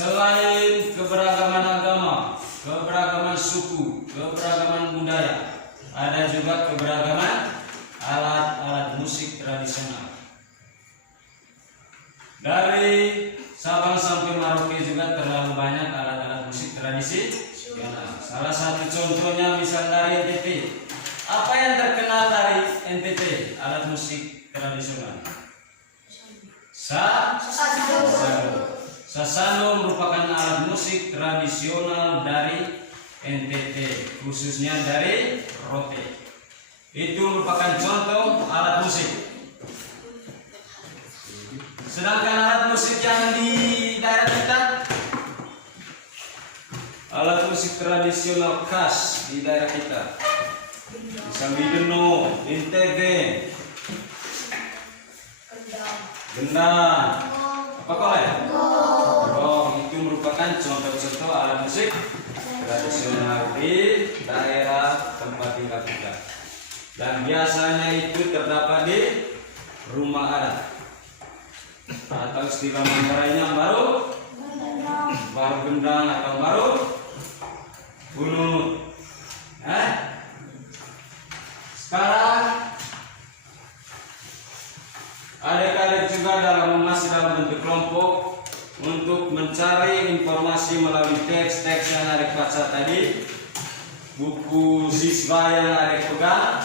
Selain keberagaman agama, keberagaman suku, keberagaman budaya, ada juga keberagaman alat-alat musik tradisional. Dari Sabang sampai Merauke juga terlalu banyak alat-alat musik tradisional. Salah satu contohnya misal dari NTT. Apa yang terkenal dari NTT alat musik tradisional? Sasando. Sasando merupakan alat musik tradisional dari NTT, khususnya dari Rote. Itu merupakan contoh alat musik. Sedangkan alat musik yang di daerah kita, alat musik tradisional khas di daerah kita, misal Bideno, Intege, gendang, apa kau ya? Itu merupakan contoh-contoh alat musik tradisional di daerah tempat tinggal kita. Dan biasanya itu terdapat di rumah adat. Atau istilah Mandaranya baru gendang atau baru bunut. Sekarang adik-adik juga masih dalam bentuk kelompok untuk mencari informasi melalui teks-teks yang adik baca tadi, buku siswa yang adik pegang,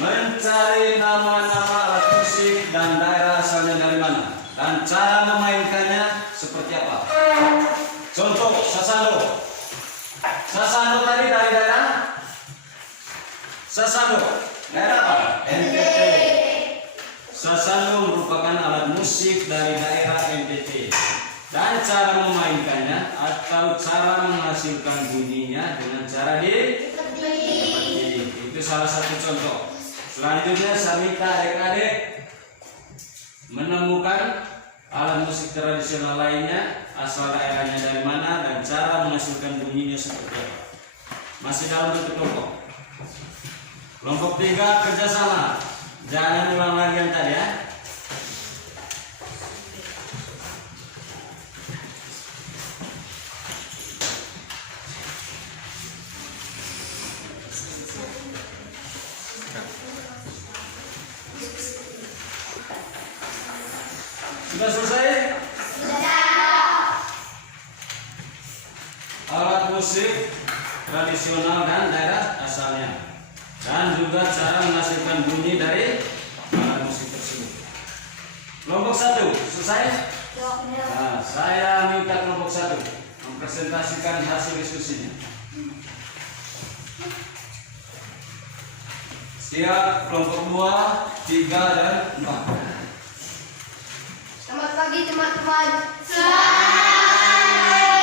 mencari nama-nama alat musik dan daerah asalnya dari mana, dan cara memainkannya seperti apa. Contoh sasando. Sasando tadi dari daerah Sasando, daerah apa? NTT. Sasando merupakan alat musik dari daerah NTT. Dan cara memainkannya atau cara menghasilkan bunyinya dengan cara seperti itu salah satu contoh. Selanjutnya saya minta adik-adik menemukan alat musik tradisional lainnya, asal daerahnya dari mana dan cara menghasilkan bunyinya seperti apa. Masih dalam bentuk kelompok. Kelompok 3 kerjasama. Jangan ulang lagi yang tadi ya. Sudah selesai? Sudah. Alat musik tradisional dan daerah asalnya, dan juga cara menghasilkan bunyi dari alat musik tersebut. Kelompok 1 selesai? Nah, saya minta kelompok 1 mempresentasikan hasil diskusinya. Siap, kelompok 2, 3, dan 4. Selamat pagi teman-teman. Selamat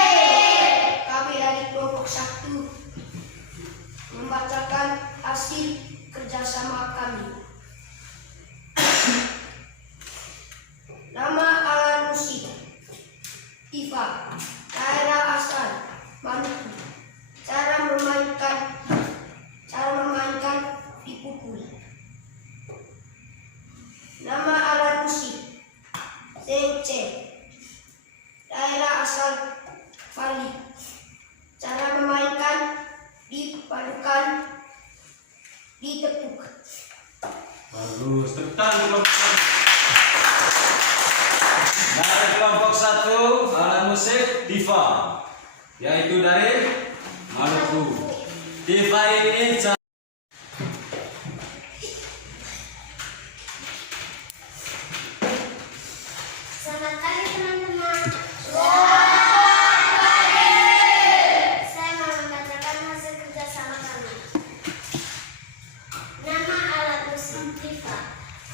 Maluku. Cara memainkan dipukul. Nama alat musik cengceng. Daerah asal Bali. Cara memainkan dipadukan, ditepuk. Bagus, tentang kelompok. Dari kelompok 1 alat musik tifa, yaitu dari Maluku. Tifa ini Selamat pagi teman-teman. Saya mau membacakan hasil kerjasama kami. Nama alat musik tifa,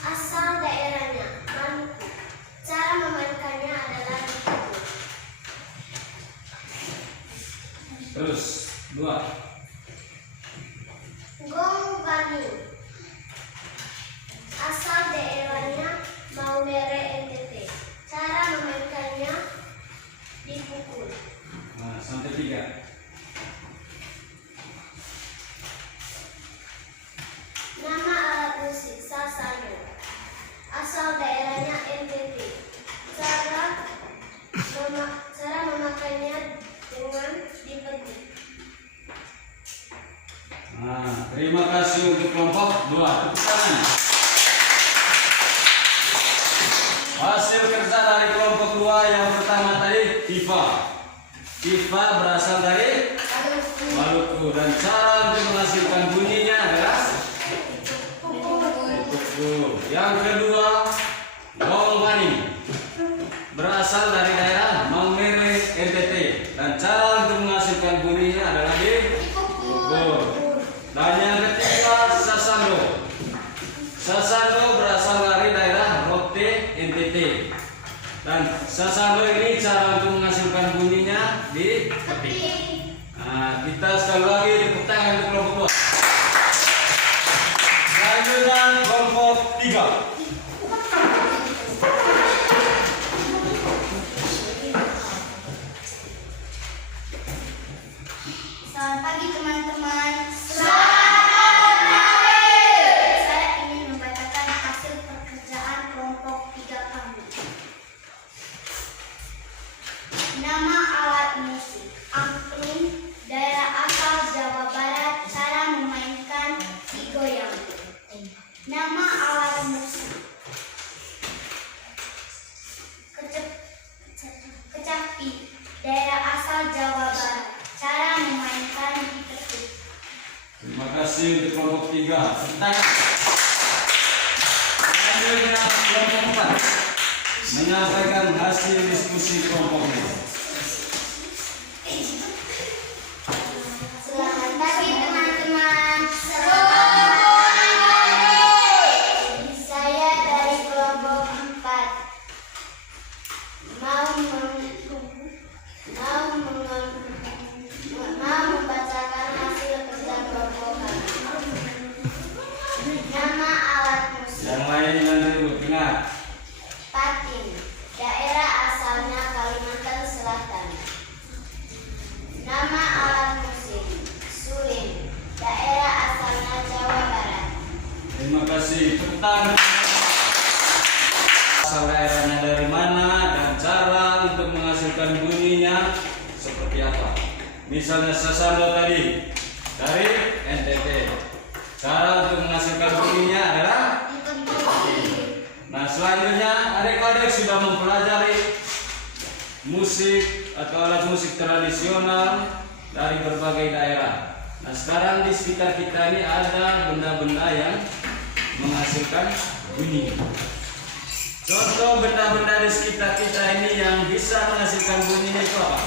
asal daerahnya Maluku. Cara memainkannya adalah dipukul. terus 2. Gong Bani, asal daerahnya Maumere NTT. Cara memainkannya dipukul. Nah, sampai 3. Nama alat musik Sasando, asal daerahnya NTT. Cara memakainya dengan dipetik. Nah, terima kasih untuk kelompok 2. Tepuk tangan. Hasil kerja dari kelompok 2 yang pertama tadi tifa. Tifa berasal dari Maluku dan cara untuk menghasilkan bunyinya adalah dipukul. Yang kedua, Gong Bani berasal dari daerah Maumere NTT dan cara untuk menghasilkan bunyinya adalah dipukul. Dan yang ketiga, Sasando. Sasando berasal dari daerah Rote NTT dan Sasando ini cara untuk menghasilkan bunyinya dipetik. Nah, kita sekali lagi tepuk tangan untuk kelompok 2. Selanjutnya kelompok 3. Selamat pagi teman-teman. Saya ingin membacakan hasil pekerjaan kelompok 3 kami. Nama alat musik angklung, daerah asal Jawa Barat. Cara memainkan digoyang. Nama alat musik kecapi, daerah asal Jawa Barat. Cara memainkan dipetik. Terima kasih untuk kelompok 3. Selanjutnya kelompok 4 menyampaikan hasil diskusi kelompoknya. Selamat pagi teman-teman. Saya dari kelompok 4 mau membacakan hasil kerja kelompok kami. Nama alat musik Yang lain nanti ingat. patin, daerah asalnya Kalimantan Selatan. Nama alat musik suling, daerah asalnya Jawa Barat. Terima kasih. Tentang asal daerahnya dari mana dan cara untuk menghasilkan bunyinya seperti apa. Misalnya Sasando tadi dari NTT. Cara untuk menghasilkan bunyinya adalah. Nah, selanjutnya adik-adik sudah mempelajari musik atau alat musik tradisional dari berbagai daerah. Nah, sekarang di sekitar kita ini ada benda-benda yang menghasilkan bunyi. Contoh benda-benda di sekitar kita ini yang bisa menghasilkan bunyi itu apa?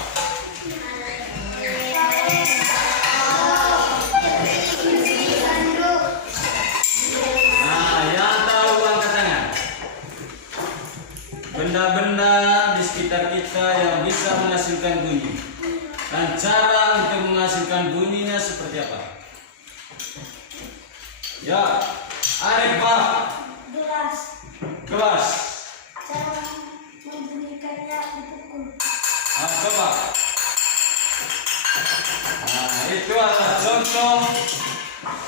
Nah, yang tahu angkat tangan. Benda-benda di sekitar kita yang bisa menghasilkan bunyi dan cara untuk menghasilkan bunyinya seperti apa? Ya, adik Pak. Gelas. Gelas. Cara membunyikannya dipukul. Nah, coba. Nah, itu adalah contoh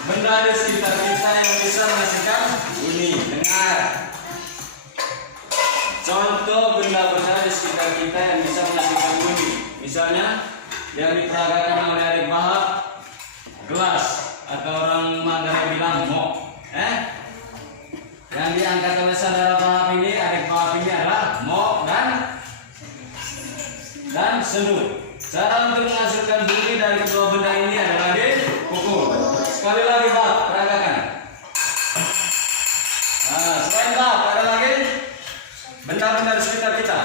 benda di sekitar kita yang bisa menghasilkan bunyi. Dengar. Contoh benda-benda di sekitar kita yang bisa menghasilkan bunyi. Misalnya yang diperagakan oleh adik Bahak, gelas, atau orang Manggarai bilang mok. Yang diangkat oleh saudara Bahak ini, adik Bahak ini adalah mok dan sendu. Cara untuk menghasilkan bunyi dari kedua benda ini adalah dipukul. Sekali lagi Pak, peragakan. Nah, selain Pak, ada lagi benda-benda di sekitar kita.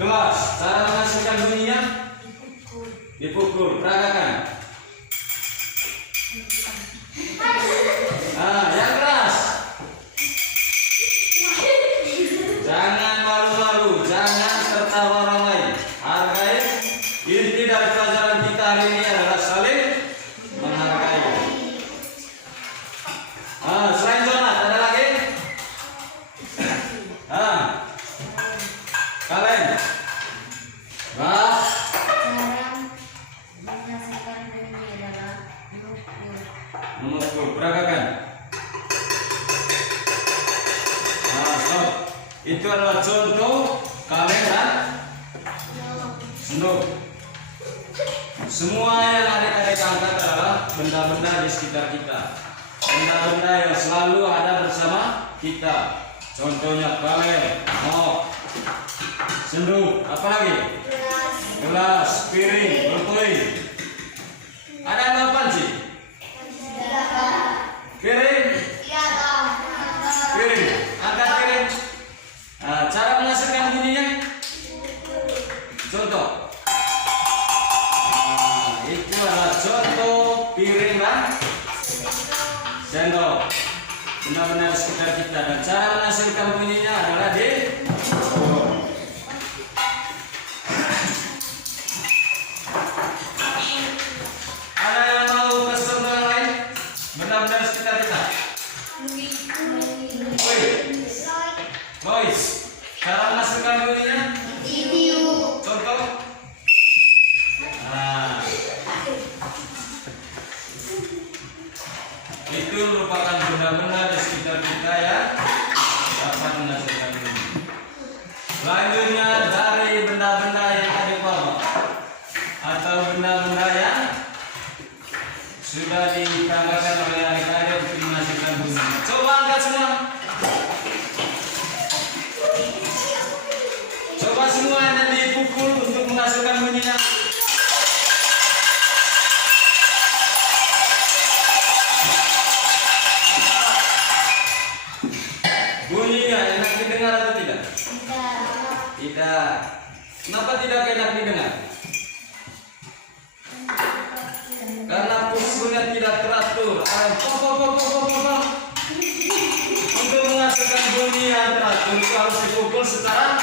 Gelas, cara menghasilkan bunyinya dipukul. Peragakan. Nah, yang keras. Jangan malu-malu, jangan tertawa orang lain. Hargai. Inti dari pelajaran kita hari ini adalah saling menghargai. Selain zonat, ada lagi? Kalian? Bah? Cara menghasilkan bunyi adalah Memukul. Peragakan. Stop. Itu adalah contoh kaleng dan sendok. Semua yang adik-adik angkat adalah benda-benda di sekitar kita. Benda-benda yang selalu ada bersama kita. Contohnya kaleng, mok, sendok, apa lagi? Gelas, piring, botol. Ada apa sih? Piring. Piring. Angkat piring. Cara menghasilkan bunyinya. Contoh. Itu adalah contoh piring dan sendok. Benda-benda di sekitar kita, dan cara menghasilkan bunyinya adalah di Ada yang mau pesen yang lain? Benda-benda di sekitar kita. Noise. Cara menghasilkan bunyinya? Contoh. Itu merupakan benda-benda di sekitar kita yang dapat menghasilkan bunyi. Selanjutnya dari benda-benda yang ada di bawah atau benda-benda yang sudah diperagakan oleh adik-adik untuk menghasilkan bunyi. Coba angkat semua. Coba semuanya dipukul untuk menghasilkan bunyinya. Bunyinya enak didengar atau tidak? Tidak. Kenapa tidak enak didengar? Karena pukulnya tidak teratur. Untuk menghasilkan bunyi yang teratur itu harus dipukul secara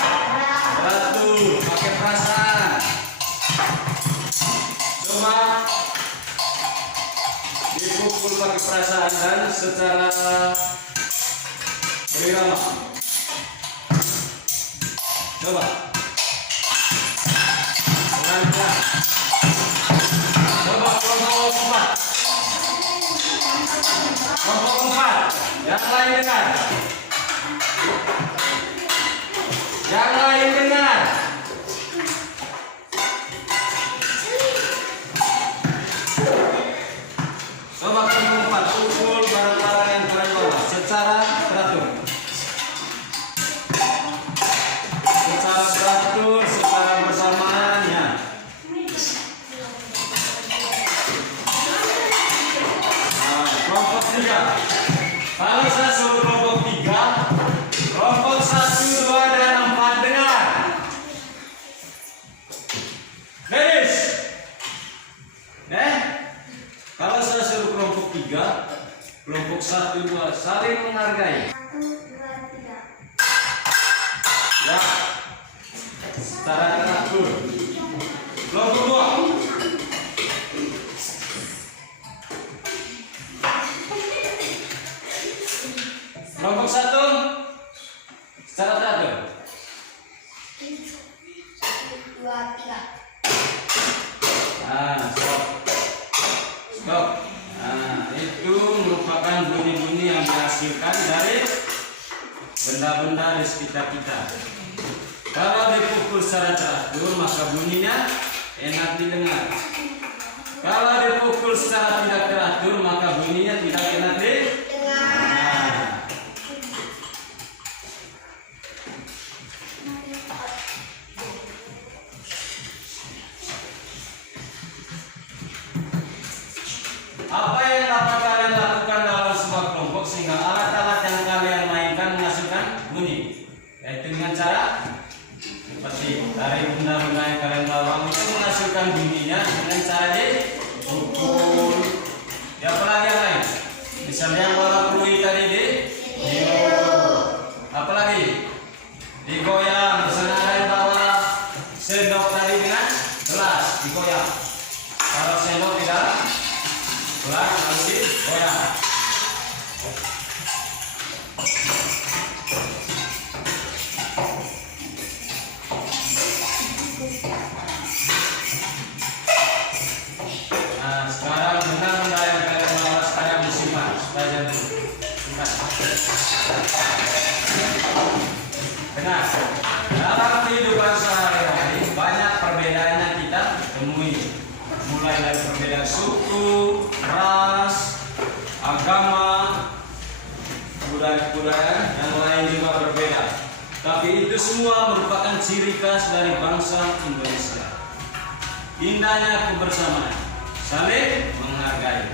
teratur, pakai perasaan. Coba dipukul pakai perasaan dan secara berirama. Coba. Pelan-pelan. Coba kelompok 4. Kelompok 4. Yang lain dengar. Yang lain dengar. Coba kelompok 4 pukul barang-barang yang kalian bawa secara teratur. Secara teratur, secara bersamaannya. Kelompok 3. Kalau saya suruh kelompok 3, kelompok 1, 2, dan 4 dengar. Ladies. Kalau saya suruh kelompok 3, kelompok 1, 2 saling menghargai. 1, 2, 3. Ya. Secara teratur. Kelompok 2. Kelompok 1 secara teratur. sekitar kita. Kalau dipukul secara teratur maka bunyinya enak didengar. Kalau dipukul secara tidak teratur maka bunyinya tidak enak didengar. Apa yang dapat kalian lakukan dalam sebuah kelompok sehingga alat-alat yang kalian mainkan menghasilkan bunyi? Yaitu dengan cara seperti dari benda-benda yang kalian bawa itu menghasilkan bunyinya dengan cara dipukul. Ya, apalagi yang lain? Misalnya yang bawa peluit tadi apalagi digoyang. Misalnya ada yang bawa sendok tadi dengan gelas digoyang. Kalau sendok di dalam gelas harus digoyang. Nah, sekarang benda-benda yang kalian bawa sekarang disimpan supaya jangan simpan. Dengar, dalam kehidupan sehari-hari banyak perbedaan yang kita temui, mulai dari perbedaan suku, ras, agama, budaya yang lain juga berbeda. Tapi itu semua merupakan ciri khas dari bangsa Indonesia. Indahnya kebersamaan, saling menghargai.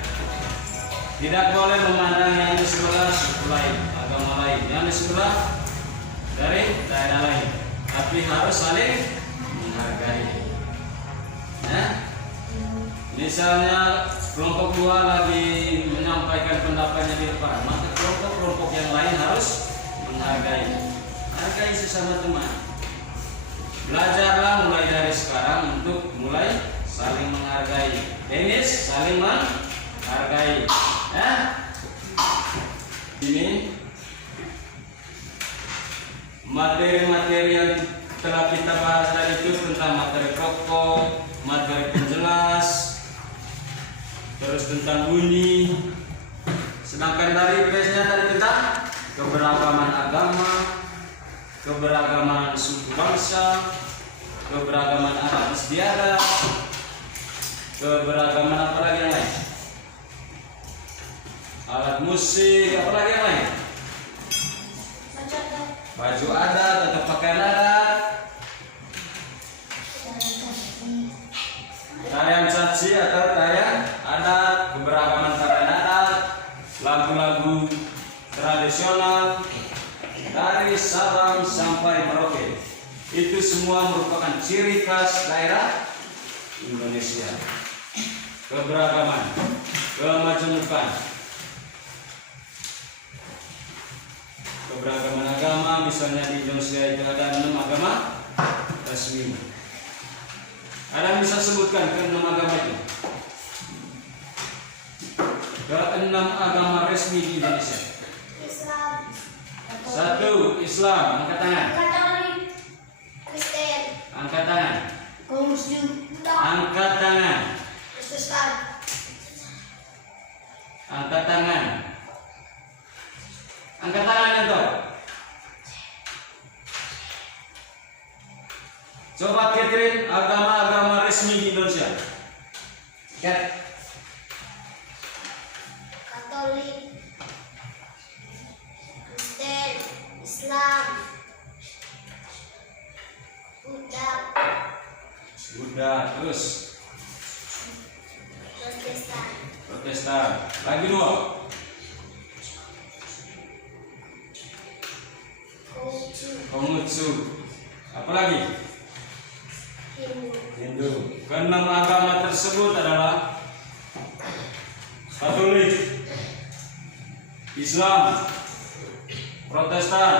Tidak boleh memandang yang di sebelah suku lain, agama lain, yang di sebelah dari daerah lain, tapi harus saling menghargai. Ya? Misalnya kelompok dua lagi menyampaikan pendapatnya di depan, maka kelompok-kelompok yang lain harus menghargai. Hargai sesama teman. Belajarlah mulai dari sekarang untuk mulai saling menghargai. Denis, saling menghargai. Ya? Ini materi-materi yang telah kita bahas tadi itu tentang materi pokok, materi penjelas, terus tentang bunyi. Sedangkan dari base-nya tadi tentang keberagaman agama, keberagaman suku bangsa, keberagaman adat istiadat, keberagaman apa lagi yang lain? Alat musik, apa lagi yang lain? Baju adat atau pakaian adat, tarian caci atau tarian adat, keberagaman tarian adat, lagu-lagu tradisional dari Sabang sampai Merauke. Itu semua merupakan ciri khas daerah Indonesia. Keberagaman, kemajemukan, keberagaman agama. Misalnya di Indonesia itu ada 6 agama resmi. Ada yang bisa sebutkan ke 6 agama itu? Ke 6 agama resmi di Indonesia. Islam. 1. Islam, angkat tangan. Katolik. Kristen. Angkat tangan. Konghucu. Angkat tangan. Protestan. Angkat tangan. Angkat tangan itu. Coba Catherine, agama-agama resmi di Indonesia. Cat. Katolik. Kristen. Islam. Buddha, terus Protestan. Protestan. Lagi 2. Konghucu. Konghucu. Apa lagi? Hindu. Hindu. Ke-6 agama tersebut adalah Katolik, Islam, Protestan,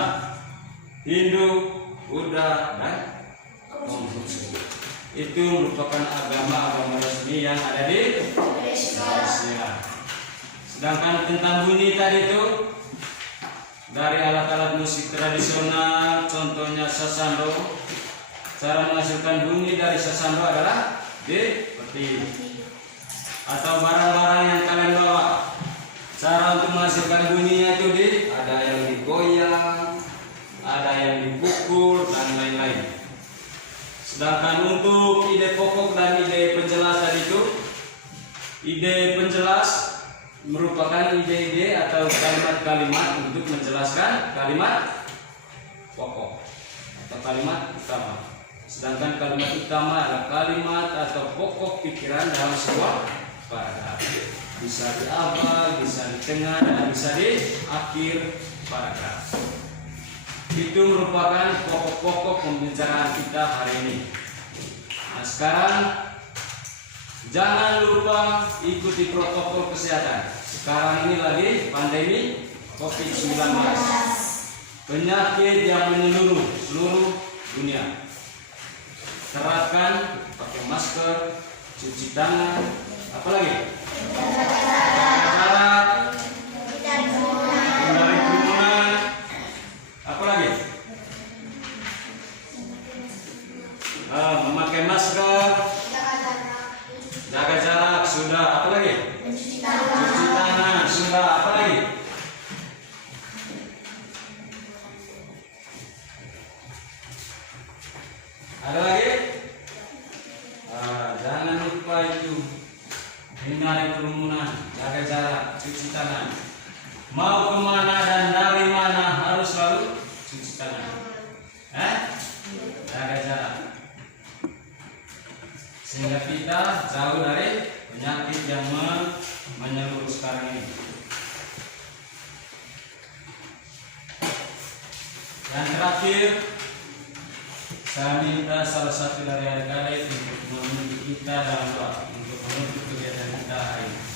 Hindu, Buddha, dan Konghucu. Itu merupakan agama-agama resmi yang ada di Indonesia. Sedangkan tentang bunyi tadi itu dari alat-alat musik tradisional, contohnya sasando. Cara menghasilkan bunyi dari sasando adalah seperti atau barang-barang yang kalian bawa. Cara untuk menghasilkan bunyinya itu ada yang digoyang, ada yang dipukul dan lain-lain. Sedangkan untuk ide pokok dan ide penjelasan itu, ide penjelas merupakan ide-ide atau kalimat-kalimat untuk menjelaskan kalimat pokok atau kalimat utama. Sedangkan kalimat utama adalah kalimat atau pokok pikiran dalam sebuah paragraf. Bisa di awal, bisa di tengah, dan bisa di akhir paragraf. Itu merupakan pokok-pokok pembicaraan kita hari ini. Nah, sekarang jangan lupa ikuti protokol kesehatan. Sekarang ini lagi pandemi COVID-19, penyakit yang menyeluruh seluruh dunia. Terapkan pakai masker, cuci tangan, apalagi jarak, hindari kerumunan, apalagi memakai masker, jaga jarak, sudah, apalagi cuci tangan, sudah, apalagi ada lagi. Jangan lupa itu, hindari kerumunan, jaga jarak, cuci tangan. Mau kemana dan dari mana harus selalu cuci tangan. Jaga jarak, sehingga kita jauh dari penyakit yang menyeluruh sekarang ini. Yang terakhir, saya minta salah satu dari adik-adik untuk menuntut kita dalam doa untuk menutup kegiatan kita hari ini.